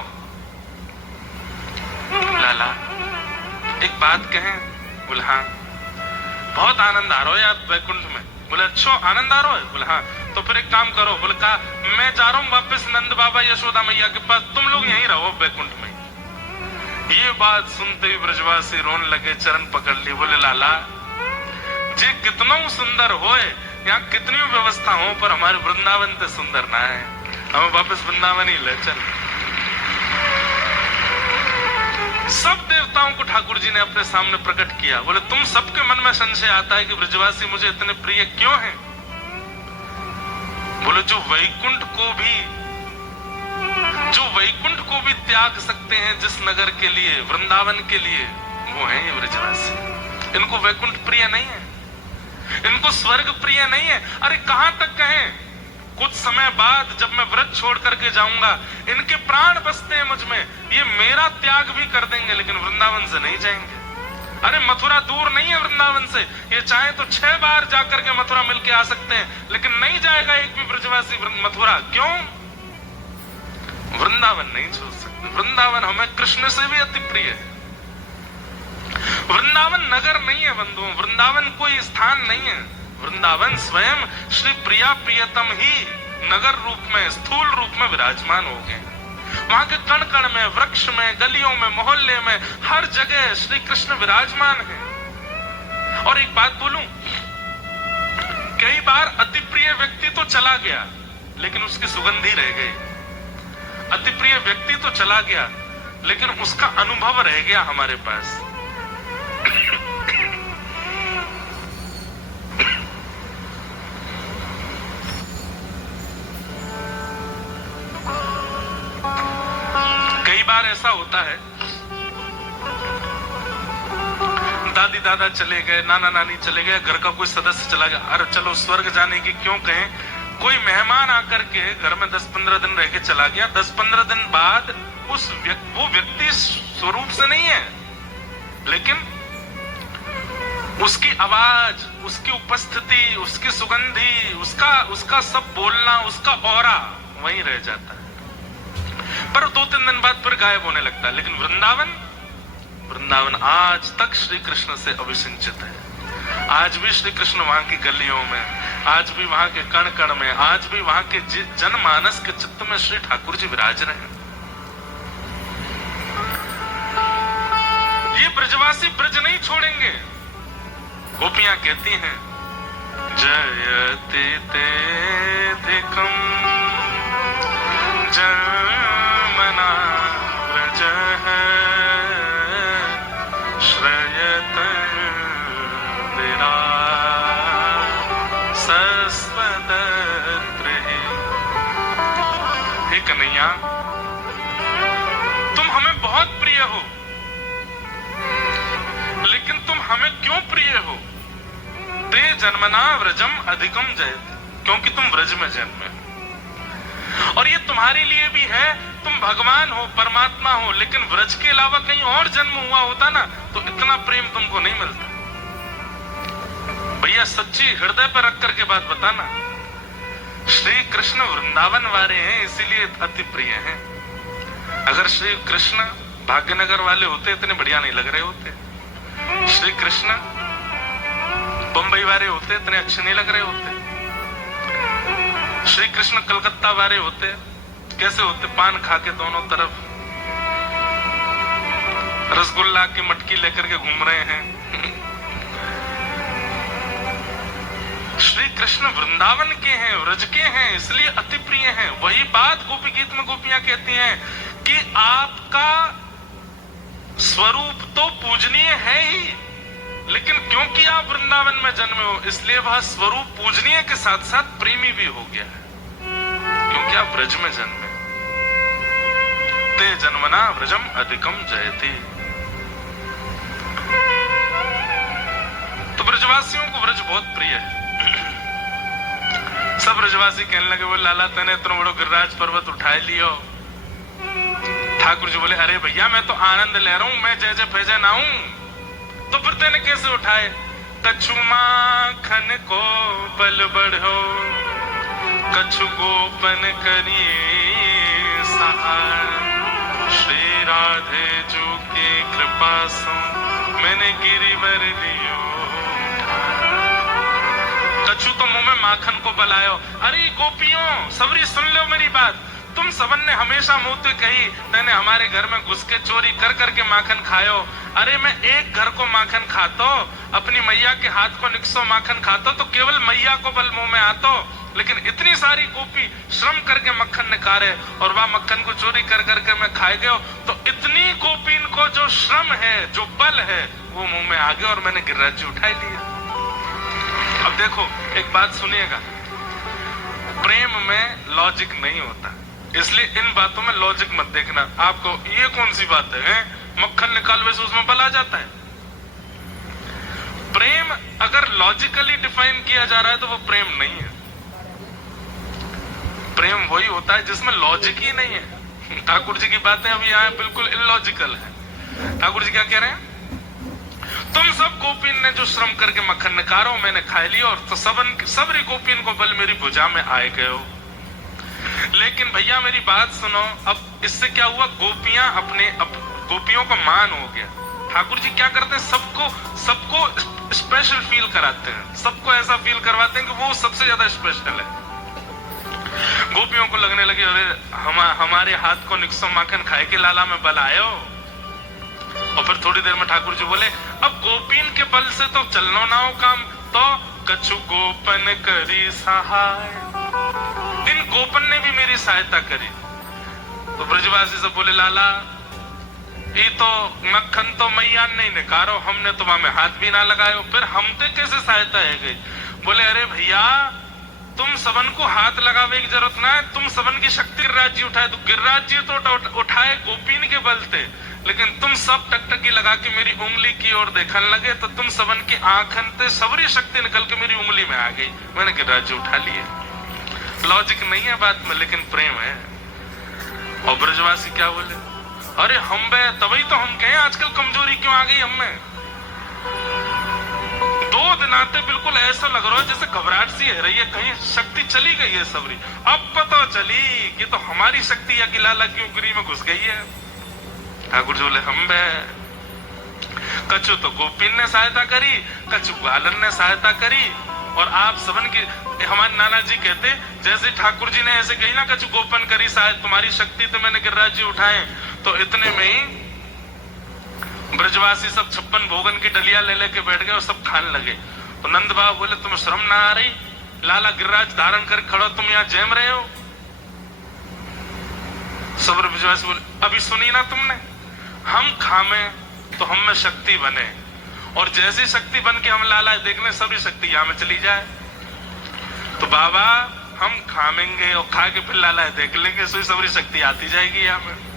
लाला एक बात कहें? बोले हाँ। बहुत आनंद आ रहा है आप वैकुंठ में? बोले अच्छा आनंद आ रहा है? बोले हाँ। तो फिर एक काम करो। बोले कहा मैं जा रहा हूँ वापिस नंद बाबा यशोदा मैया के पास, तुम लोग यहीं रहो वैकुंठ में। ये बात सुनते ही ब्रजवासी रोने लगे, चरण पकड़ लिए। बोले लाला जे कितना सुंदर होए, यहाँ कितनी व्यवस्था हो, पर हमारे वृंदावन से सुंदर ना है, हमें वापस वृंदावन ही ले चल। सब देवताओं को ठाकुर जी ने अपने सामने प्रकट किया। बोले तुम सबके मन में संशय आता है कि ब्रजवासी मुझे इतने प्रिय क्यों हैं? बोले जो वैकुंठ को भी त्याग सकते हैं जिस नगर के लिए, वृंदावन के लिए, वो है ये ब्रजवासी। इनको वैकुंठ प्रिय नहीं है, इनको स्वर्ग प्रिय नहीं है। अरे कहां तक कहें, कुछ समय बाद जब मैं व्रत छोड़ करके जाऊंगा, इनके प्राण बसते हैं मुझ में, ये मेरा त्याग भी कर देंगे लेकिन वृंदावन से नहीं जाएंगे। अरे मथुरा दूर नहीं है वृंदावन से, ये चाहे तो 6 बार जाकर के मथुरा मिलके आ सकते हैं, लेकिन नहीं जाएगा एक भी ब्रजवासी मथुरा। क्यों? वृंदावन नहीं छोड़ सकते। वृंदावन हमें कृष्ण से भी अति प्रिय है। वृंदावन नगर नहीं है बंधुओं, वृंदावन कोई स्थान नहीं है। वृंदावन स्वयं श्री प्रिया प्रियतम ही नगर रूप में, स्थूल रूप में विराजमान हो गए। वहां के कण कण में, वृक्ष में, गलियों में, मोहल्ले में, हर जगह श्री कृष्ण विराजमान है। और एक बात बोलूं, कई बार अति प्रिय व्यक्ति तो चला गया लेकिन उसकी सुगंधी रह गई। अति प्रिय व्यक्ति तो चला गया लेकिन उसका अनुभव रह गया हमारे पास। कई बार ऐसा होता है, दादी दादा चले गए, नाना नानी चले गए, घर का कोई सदस्य चला गया, अरे चलो स्वर्ग जाने की क्यों कहें, कोई मेहमान आकर के घर में 10-15 दिन रह के चला गया। 10-15 दिन बाद वो व्यक्ति स्वरूप से नहीं है, लेकिन उसकी आवाज, उसकी उपस्थिति, उसकी सुगंधी, उसका सब बोलना, उसका ऑरा वहीं रह जाता है। पर 2-3 दिन बाद फिर गायब होने लगता है। लेकिन वृंदावन आज तक श्री कृष्ण से अभिसिंचित है। आज भी श्री कृष्ण वहां की गलियों में, आज भी वहां के कण कण में, आज भी वहां के जनमानस के चित्त में श्री ठाकुर जी विराज रहे हैं। ये ब्रजवासी ब्रज नहीं छोड़ेंगे। गोपियां कहती हैं, जयति तेधिकम जमना व्रज है श्रयत दिरा सस्वदत्र हे कन्हैया, तुम हमें बहुत प्रिय हो, लेकिन तुम हमें क्यों प्रिय हो? ते जन्मना व्रजम अधिकम जयते, क्योंकि तुम व्रज में जन्मे हो। और ये तुम्हारे लिए भी है, तुम भगवान हो, परमात्मा हो, लेकिन व्रज के अलावा कहीं और जन्म हुआ होता ना तो इतना प्रेम तुमको नहीं मिलता। भैया सच्ची हृदय पर रख करके बात बताना। श्री कृष्ण वृंदावन वाले हैं इसीलिए अति प्रिय हैं। अगर श्री कृष्ण भाग्यनगर वाले होते इतने बढ़िया नहीं लग रहे होते। श्री कृष्ण बंबई वाले होते इतने अच्छे नहीं लग रहे होते। श्री कृष्ण कलकत्ता वाले होते कैसे होते? पान खा के दोनों तरफ रसगुल्ला की मटकी लेकर के घूम रहे हैं। श्री कृष्ण वृंदावन के हैं, व्रज के हैं, इसलिए अति प्रिय हैं। वही बात गोपी गीत में गोपियां कहती हैं कि आपका स्वरूप तो पूजनीय है ही, लेकिन क्योंकि आप वृंदावन में जन्मे हो इसलिए वह स्वरूप पूजनीय के साथ साथ प्रेमी भी हो गया है, क्योंकि आप व्रज में जन्मे। ते जन्मना व्रजम अधिकम जयति। तो ब्रजवासियों को व्रज बहुत प्रिय है। सब ब्रजवासी कहने लगे, वो लाला तने इतना बड़ो गिरिराज पर्वत उठाए लियो। ठाकुर जी बोले, अरे भैया मैं तो आनंद ले रहा हूं, मैं जय जय फैजय ना हूं। तो फिर तेने कैसे उठाए? कछु माखन को बल बढ़ो, कछु गोपन करिए सहाय। श्री राधे जो के कृपा सो मैंने गिरिवर लियो। कछु तो मुंह में माखन को बलायो। अरे गोपियों सबरी सुन लो मेरी बात। तुम सबन ने हमेशा मुंह पे कही, मैंने हमारे घर में घुस के चोरी कर करके माखन खायो। अरे मैं एक घर को माखन खातो, अपनी मैया के हाथ को निकसो माखन खातो तो केवल मैया को बल मुंह में आतो, लेकिन इतनी सारी गोपी श्रम करके मक्खन निकाले और वह मक्खन को चोरी कर करके मैं खाए गयो, तो इतनी गोपीन को जो श्रम है, जो बल है, वो मुंह में आ गया और मैंने गिरिराज जी उठाई लिया। अब देखो एक बात सुनिएगा, प्रेम में लॉजिक नहीं होता, इसलिए इन बातों में लॉजिक मत देखना। आपको ये कौन सी बात है, मक्खन निकाल वैसे उसमें बल आ जाता है। प्रेम अगर लॉजिकली डिफाइन किया जा रहा है तो वो प्रेम नहीं है। प्रेम वही होता है जिसमें लॉजिक ही नहीं है। ठाकुर जी की बातें अभी यहाँ बिल्कुल इलॉजिकल है। ठाकुर जी क्या कह रहे हैं? तुम सब गोपीन ने जो श्रम करके मक्खन निकालो मैंने खा लिया और तो सबरी गोपीन को बल मेरी भुजा में आए गए हो। लेकिन भैया मेरी बात सुनो, अब इससे क्या हुआ, गोपियों का मान हो गया। ठाकुर जी क्या करते हैं, सबको स्पेशल फील कराते हैं, सबको ऐसा फील करवाते हैं कि वो सबसे ज्यादा स्पेशल है। गोपियों को लगने लगे अरे हमारे हाथ को निक्सो माखन खाए के लाला में बल आयो। और फिर थोड़ी देर में ठाकुर जी बोले अब गोपीन के बल से तो चलनो ना हो काम, तो कछु गोपन करी सहाय, इन गोपन ने भी मेरी सहायता करी। तो ब्रजवासी से बोले लाला ये तो मक्खन तो मैया नहीं निकारो, हमने तो में हाथ भी ना लगायो, फिर हमते कैसे सहायता है गई। बोले अरे भैया तुम सबन को हाथ लगावे की जरूरत ना है, तुम सबन की शक्ति गिरिराज जी उठाए, तो गिरिराज जी तो उठाए गोपीन के बल थे, लेकिन तुम सब टकटकी लगा के मेरी उंगली की ओर देखने लगे, तो तुम सबन की आंखन से सबरी शक्ति निकल के मेरी उंगली में आ गई, मैंने गिरिराज जी उठा लिए। लॉजिक नहीं है बात में, लेकिन प्रेम है। और ब्रजवासी क्या बोले, अरे हम बे तभी तो हम कहें आजकल कमजोरी क्यों आ गई हमें। 2 दिन आते बिल्कुल ऐसा लग रहा है जैसे घबराहट सी है रही है, कहीं शक्ति चली गई है सबरी। अब पता चली कि तो हमारी शक्ति या कि लाला की उंगली में घुस गई है। ठाकुर जी बोले हम बे कछु तो गोपीन ने सहायता करी, कछु ग्वालन ने सहायता करी, और आप सबन की, हमारे नाना जी कहते जैसे ठाकुर जी ने ऐसे कही ना कछु गोपन करी शायद तुम्हारी शक्ति तो मैंने गिरिराज जी उठाए, तो इतने में ही ब्रजवासी सब 56 भोगन की डलिया ले लेके बैठ गए और सब खाने लगे। तो नंद बाबा बोले तुम्हें शर्म ना आ रही, लाला गिरिराज धारण कर खड़ो, तुम यहाँ जैम रहे हो। सब ब्रजवासी बोले अभी सुनी ना तुमने, हम खामे तो हम में शक्ति बने, और जैसी शक्ति बन के हम लाला देखने सभी शक्ति यहाँ में चली जाए। तो बाबा हम खामेंगे और खा के फिर लाला देख लेंगे, सोई सबरी शक्ति आती जाएगी यहाँ में।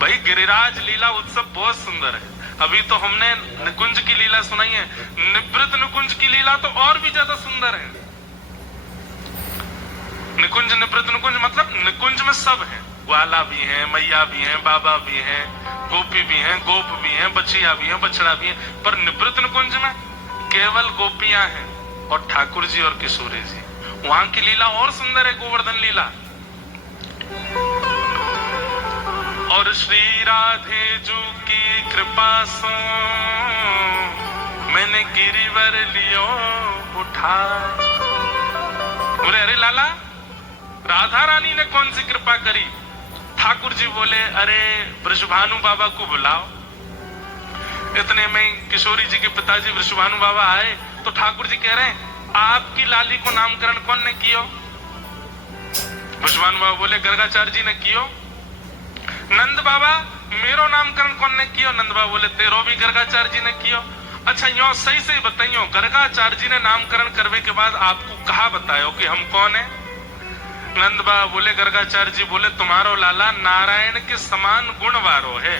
भाई गिरिराज लीला उत्सव बहुत सुंदर है। अभी तो हमने निकुंज की लीला सुनाई है, निवृत्त निकुंज की लीला तो और भी ज्यादा सुंदर है। निकुंज निवृत्त निकुंज मतलब निकुंज में सब है, ग्वाला भी है, मैया भी है, बाबा भी है, गोपी भी है, गोप भी है, बछिया भी है, बछड़ा भी है, पर निवृत्त निकुंज में केवल गोपियां हैं और ठाकुर जी और किशोरी जी। वहां की लीला और सुंदर है, गोवर्धन लीला। और श्री राधे जू की कृपा सो मैंने गिरिवर लियो उठा। बोले अरे लाला राधा रानी ने कौन सी कृपा करी। ठाकुर जी बोले अरे वृषभानु बाबा को बुलाओ। इतने में किशोरी जी के पिताजी वृषभानु बाबा आए तो ठाकुर जी कह रहे हैं आपकी लाली को नामकरण कौन ने कियो। वृषभानु बाबा बोले गर्गाचार्य जी ने कियो। नंद बाबा मेरो नामकरण कौन ने कियो। नंद बाबा बोले तेरो भी गर्गाचार्य जी ने कियो। अच्छा यो सही से बताइयो गर्गाचार्य जी ने नामकरण करने के बाद आपको कहा बतायो कि हम कौन है। नंद बाबा बोले गर्गाचार्य जी बोले तुम्हारो लाला नारायण के समान गुणवारो है।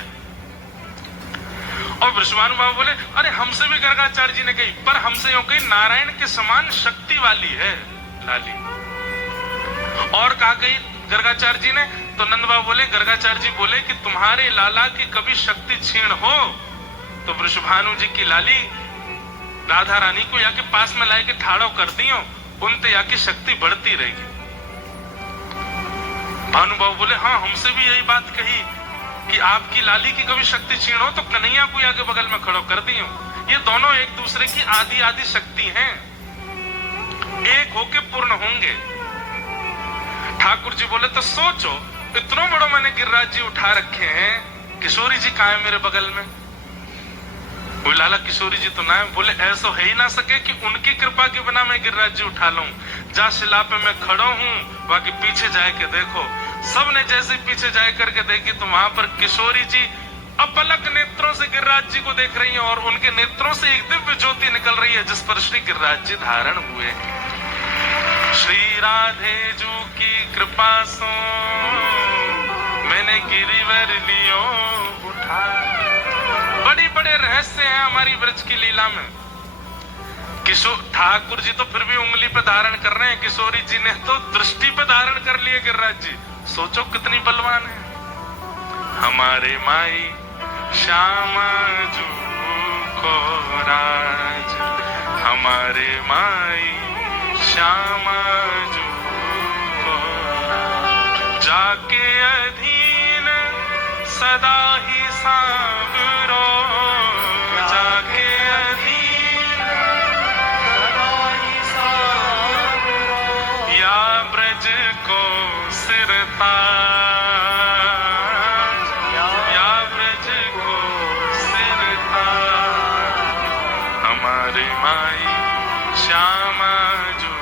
और वृषभानु बाबा बोले अरे हमसे भी गर्गाचार्य जी ने कही, पर हमसे यूं कही नारायण के समान शक्ति वाली है लाली। और कहा कही गर्गाचार्य जी ने, तो नंद बाबा बोले गर्गाचार्य जी बोले कि तुम्हारे लाला की कभी शक्ति क्षीण हो तो वृषभानु जी की लाली राधा रानी को या के पास में लाए के ठाड़ो कर दियो, उनते या की शक्ति बढ़ती रहेगी। भानु बाबू बोले हाँ हमसे भी यही बात कही कि आपकी लाली की कभी शक्ति क्षीण हो तो कन्हैया को आगे बगल में खड़ो कर दियो। ये दोनों एक दूसरे की आदि आदि शक्ति हैं, एक होके पूर्ण होंगे। ठाकुर जी बोले तो सोचो इतना बड़ा मैंने गिरिराज जी उठा रखे हैं, किशोरी जी कहाँ है मेरे बगल में। वो लाला किशोरी जी तो ना है। बोले ऐसा है ही ना सके कि उनकी कृपा के बिना मैं गिरिराज जी उठा लूं। जा शिला पे मैं खड़ा हूं, बाकी पीछे जाए के देखो। सबने जैसे पीछे जाए करके देखी तो वहां पर किशोरी जी अपलक नेत्रों से गिरिराज जी को देख रही हैं और उनके नेत्रों से एक दिव्य ज्योति निकल रही है जिस पर श्री गिरिराज जी धारण हुए। श्री राधे जू की कृपा सो मैंने गिरिवर लियो उठा। बड़ी बड़े रहस्य हैं हमारी ब्रज की लीला में। किशोर ठाकुर जी तो फिर भी उंगली पे धारण कर रहे हैं, किशोरी जी ने तो दृष्टि पे धारण कर लिए गिरिराज जी। सोचो कितनी बलवान है। हमारे माई श्यामा जू को राज, हमारे माई श्यामा जू को राज। जाके अधीन सदा ही सांवरो, जाके अधीन या ब्रज को सिरताज, या ब्रज को सिरताज, हमारे माई श्यामा जू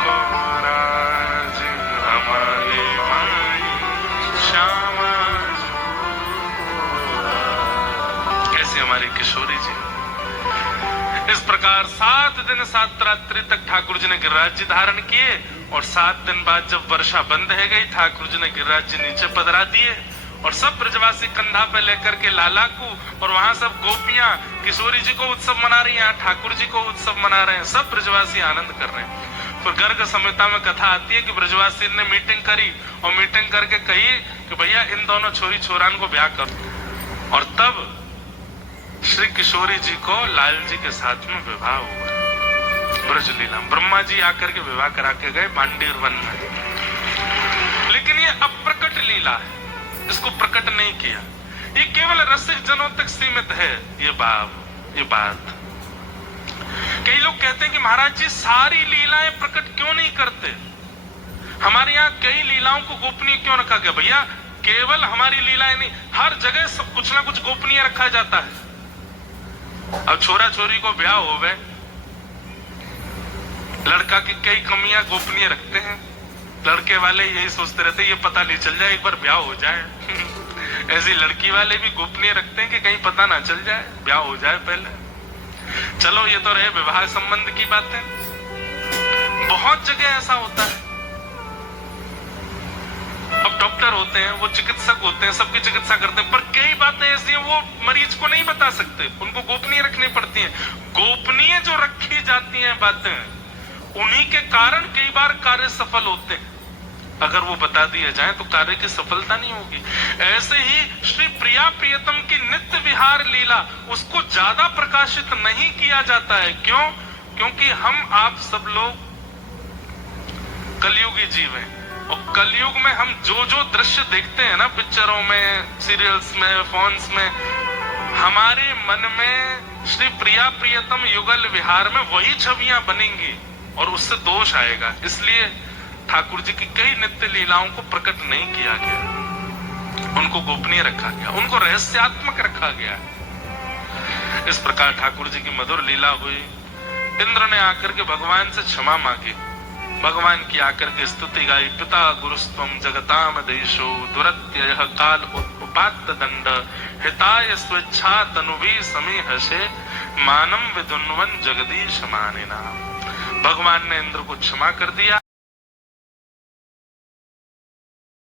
को राज, हमारे माई श्यामा जू को राज। कैसे हमारी किशोरी जी। इस प्रकार 7 दिन 7 रात्रि तक ठाकुर जी ने गिरिराज जी धारण किए और 7 दिन बाद जब वर्षा बंद है गई, ठाकुर जी ने गिरिराज जी नीचे पधरा दिए और सब ब्रजवासी कंधा पे लेकर के लाला को, और वहां सब गोपियां किशोरी जी को उत्सव मना रही हैं, ठाकुर जी को उत्सव मना रहे हैं, सब ब्रजवासी आनंद कर रहे हैं। फिर गर्ग संहिता में कथा आती है कि ब्रजवासी ने मीटिंग करी और मीटिंग करके कही कि भैया इन दोनों छोरी छोरान को ब्याह करो, और तब श्री किशोरी जी को लाल जी के साथ में विवाह हुआ ब्रजलीला। ब्रह्मा जी आकर के विवाह करा के गए मांडीर वन में, लेकिन ये अप्रकट लीला है, इसको प्रकट नहीं किया, ये केवल रसिक जनों तक सीमित है। ये बात कई लोग कहते हैं कि महाराज जी सारी लीलाएं प्रकट क्यों नहीं करते, हमारे यहाँ कई लीलाओं को गोपनीय क्यों रखा गया। भैया केवल हमारी लीलाएं नहीं, हर जगह सब कुछ ना कुछ गोपनीय रखा जाता है। अब छोरा छोरी को ब्याह हो गए, लड़का की कई कमियां गोपनीय रखते हैं, लड़के वाले यही सोचते रहते हैं ये पता नहीं चल जाए एक बार ब्याह हो जाए ऐसी लड़की वाले भी गोपनीय रखते हैं कि कहीं पता ना चल जाए, ब्याह हो जाए पहले। चलो ये तो रहे विवाह संबंध की बातें, बहुत जगह ऐसा होता है। अब डॉक्टर होते हैं, वो चिकित्सक होते हैं, सबकी चिकित्सा करते हैं, पर कई बातें ऐसी हैं वो मरीज को नहीं बता सकते, उनको गोपनीय रखनी पड़ती हैं। गोपनीय जो रखी जाती हैं बातें, उन्हीं के कारण कई बार कार्य सफल होते हैं। अगर वो बता दिए जाए तो कार्य की सफलता नहीं होगी। ऐसे ही श्री प्रिया प्रियतम की नित्य विहार लीला, उसको ज्यादा प्रकाशित नहीं किया जाता है। क्यों? क्योंकि हम आप सब लोग कलयुगी जीव हैं, और कलयुग में हम जो जो दृश्य देखते हैं ना, पिक्चरों में, सीरियल्स में, फोन्स में, हमारे मन में श्री प्रिया प्रियतम युगल विहार में वही छवियां बनेंगी और उससे दोष आएगा। इसलिए ठाकुर जी की कई नित्य लीलाओं को प्रकट नहीं किया गया, उनको गोपनीय रखा गया, उनको रहस्यात्मक रखा गया। इस प्रकार ठाकुर जी की मधुर लीला हुई। इंद्र ने आकर के भगवान से क्षमा मांगी, भगवान की आकर के स्तुति गाई। पिता गुरुस्त्वम जगताम देशो दुरत्ययः काल उपात्त दंड हिताय स्वेच्छा तनुवी समीहसे मानम विदुन्वन जगदीश मानिना। भगवान ने इंद्र को क्षमा कर दिया।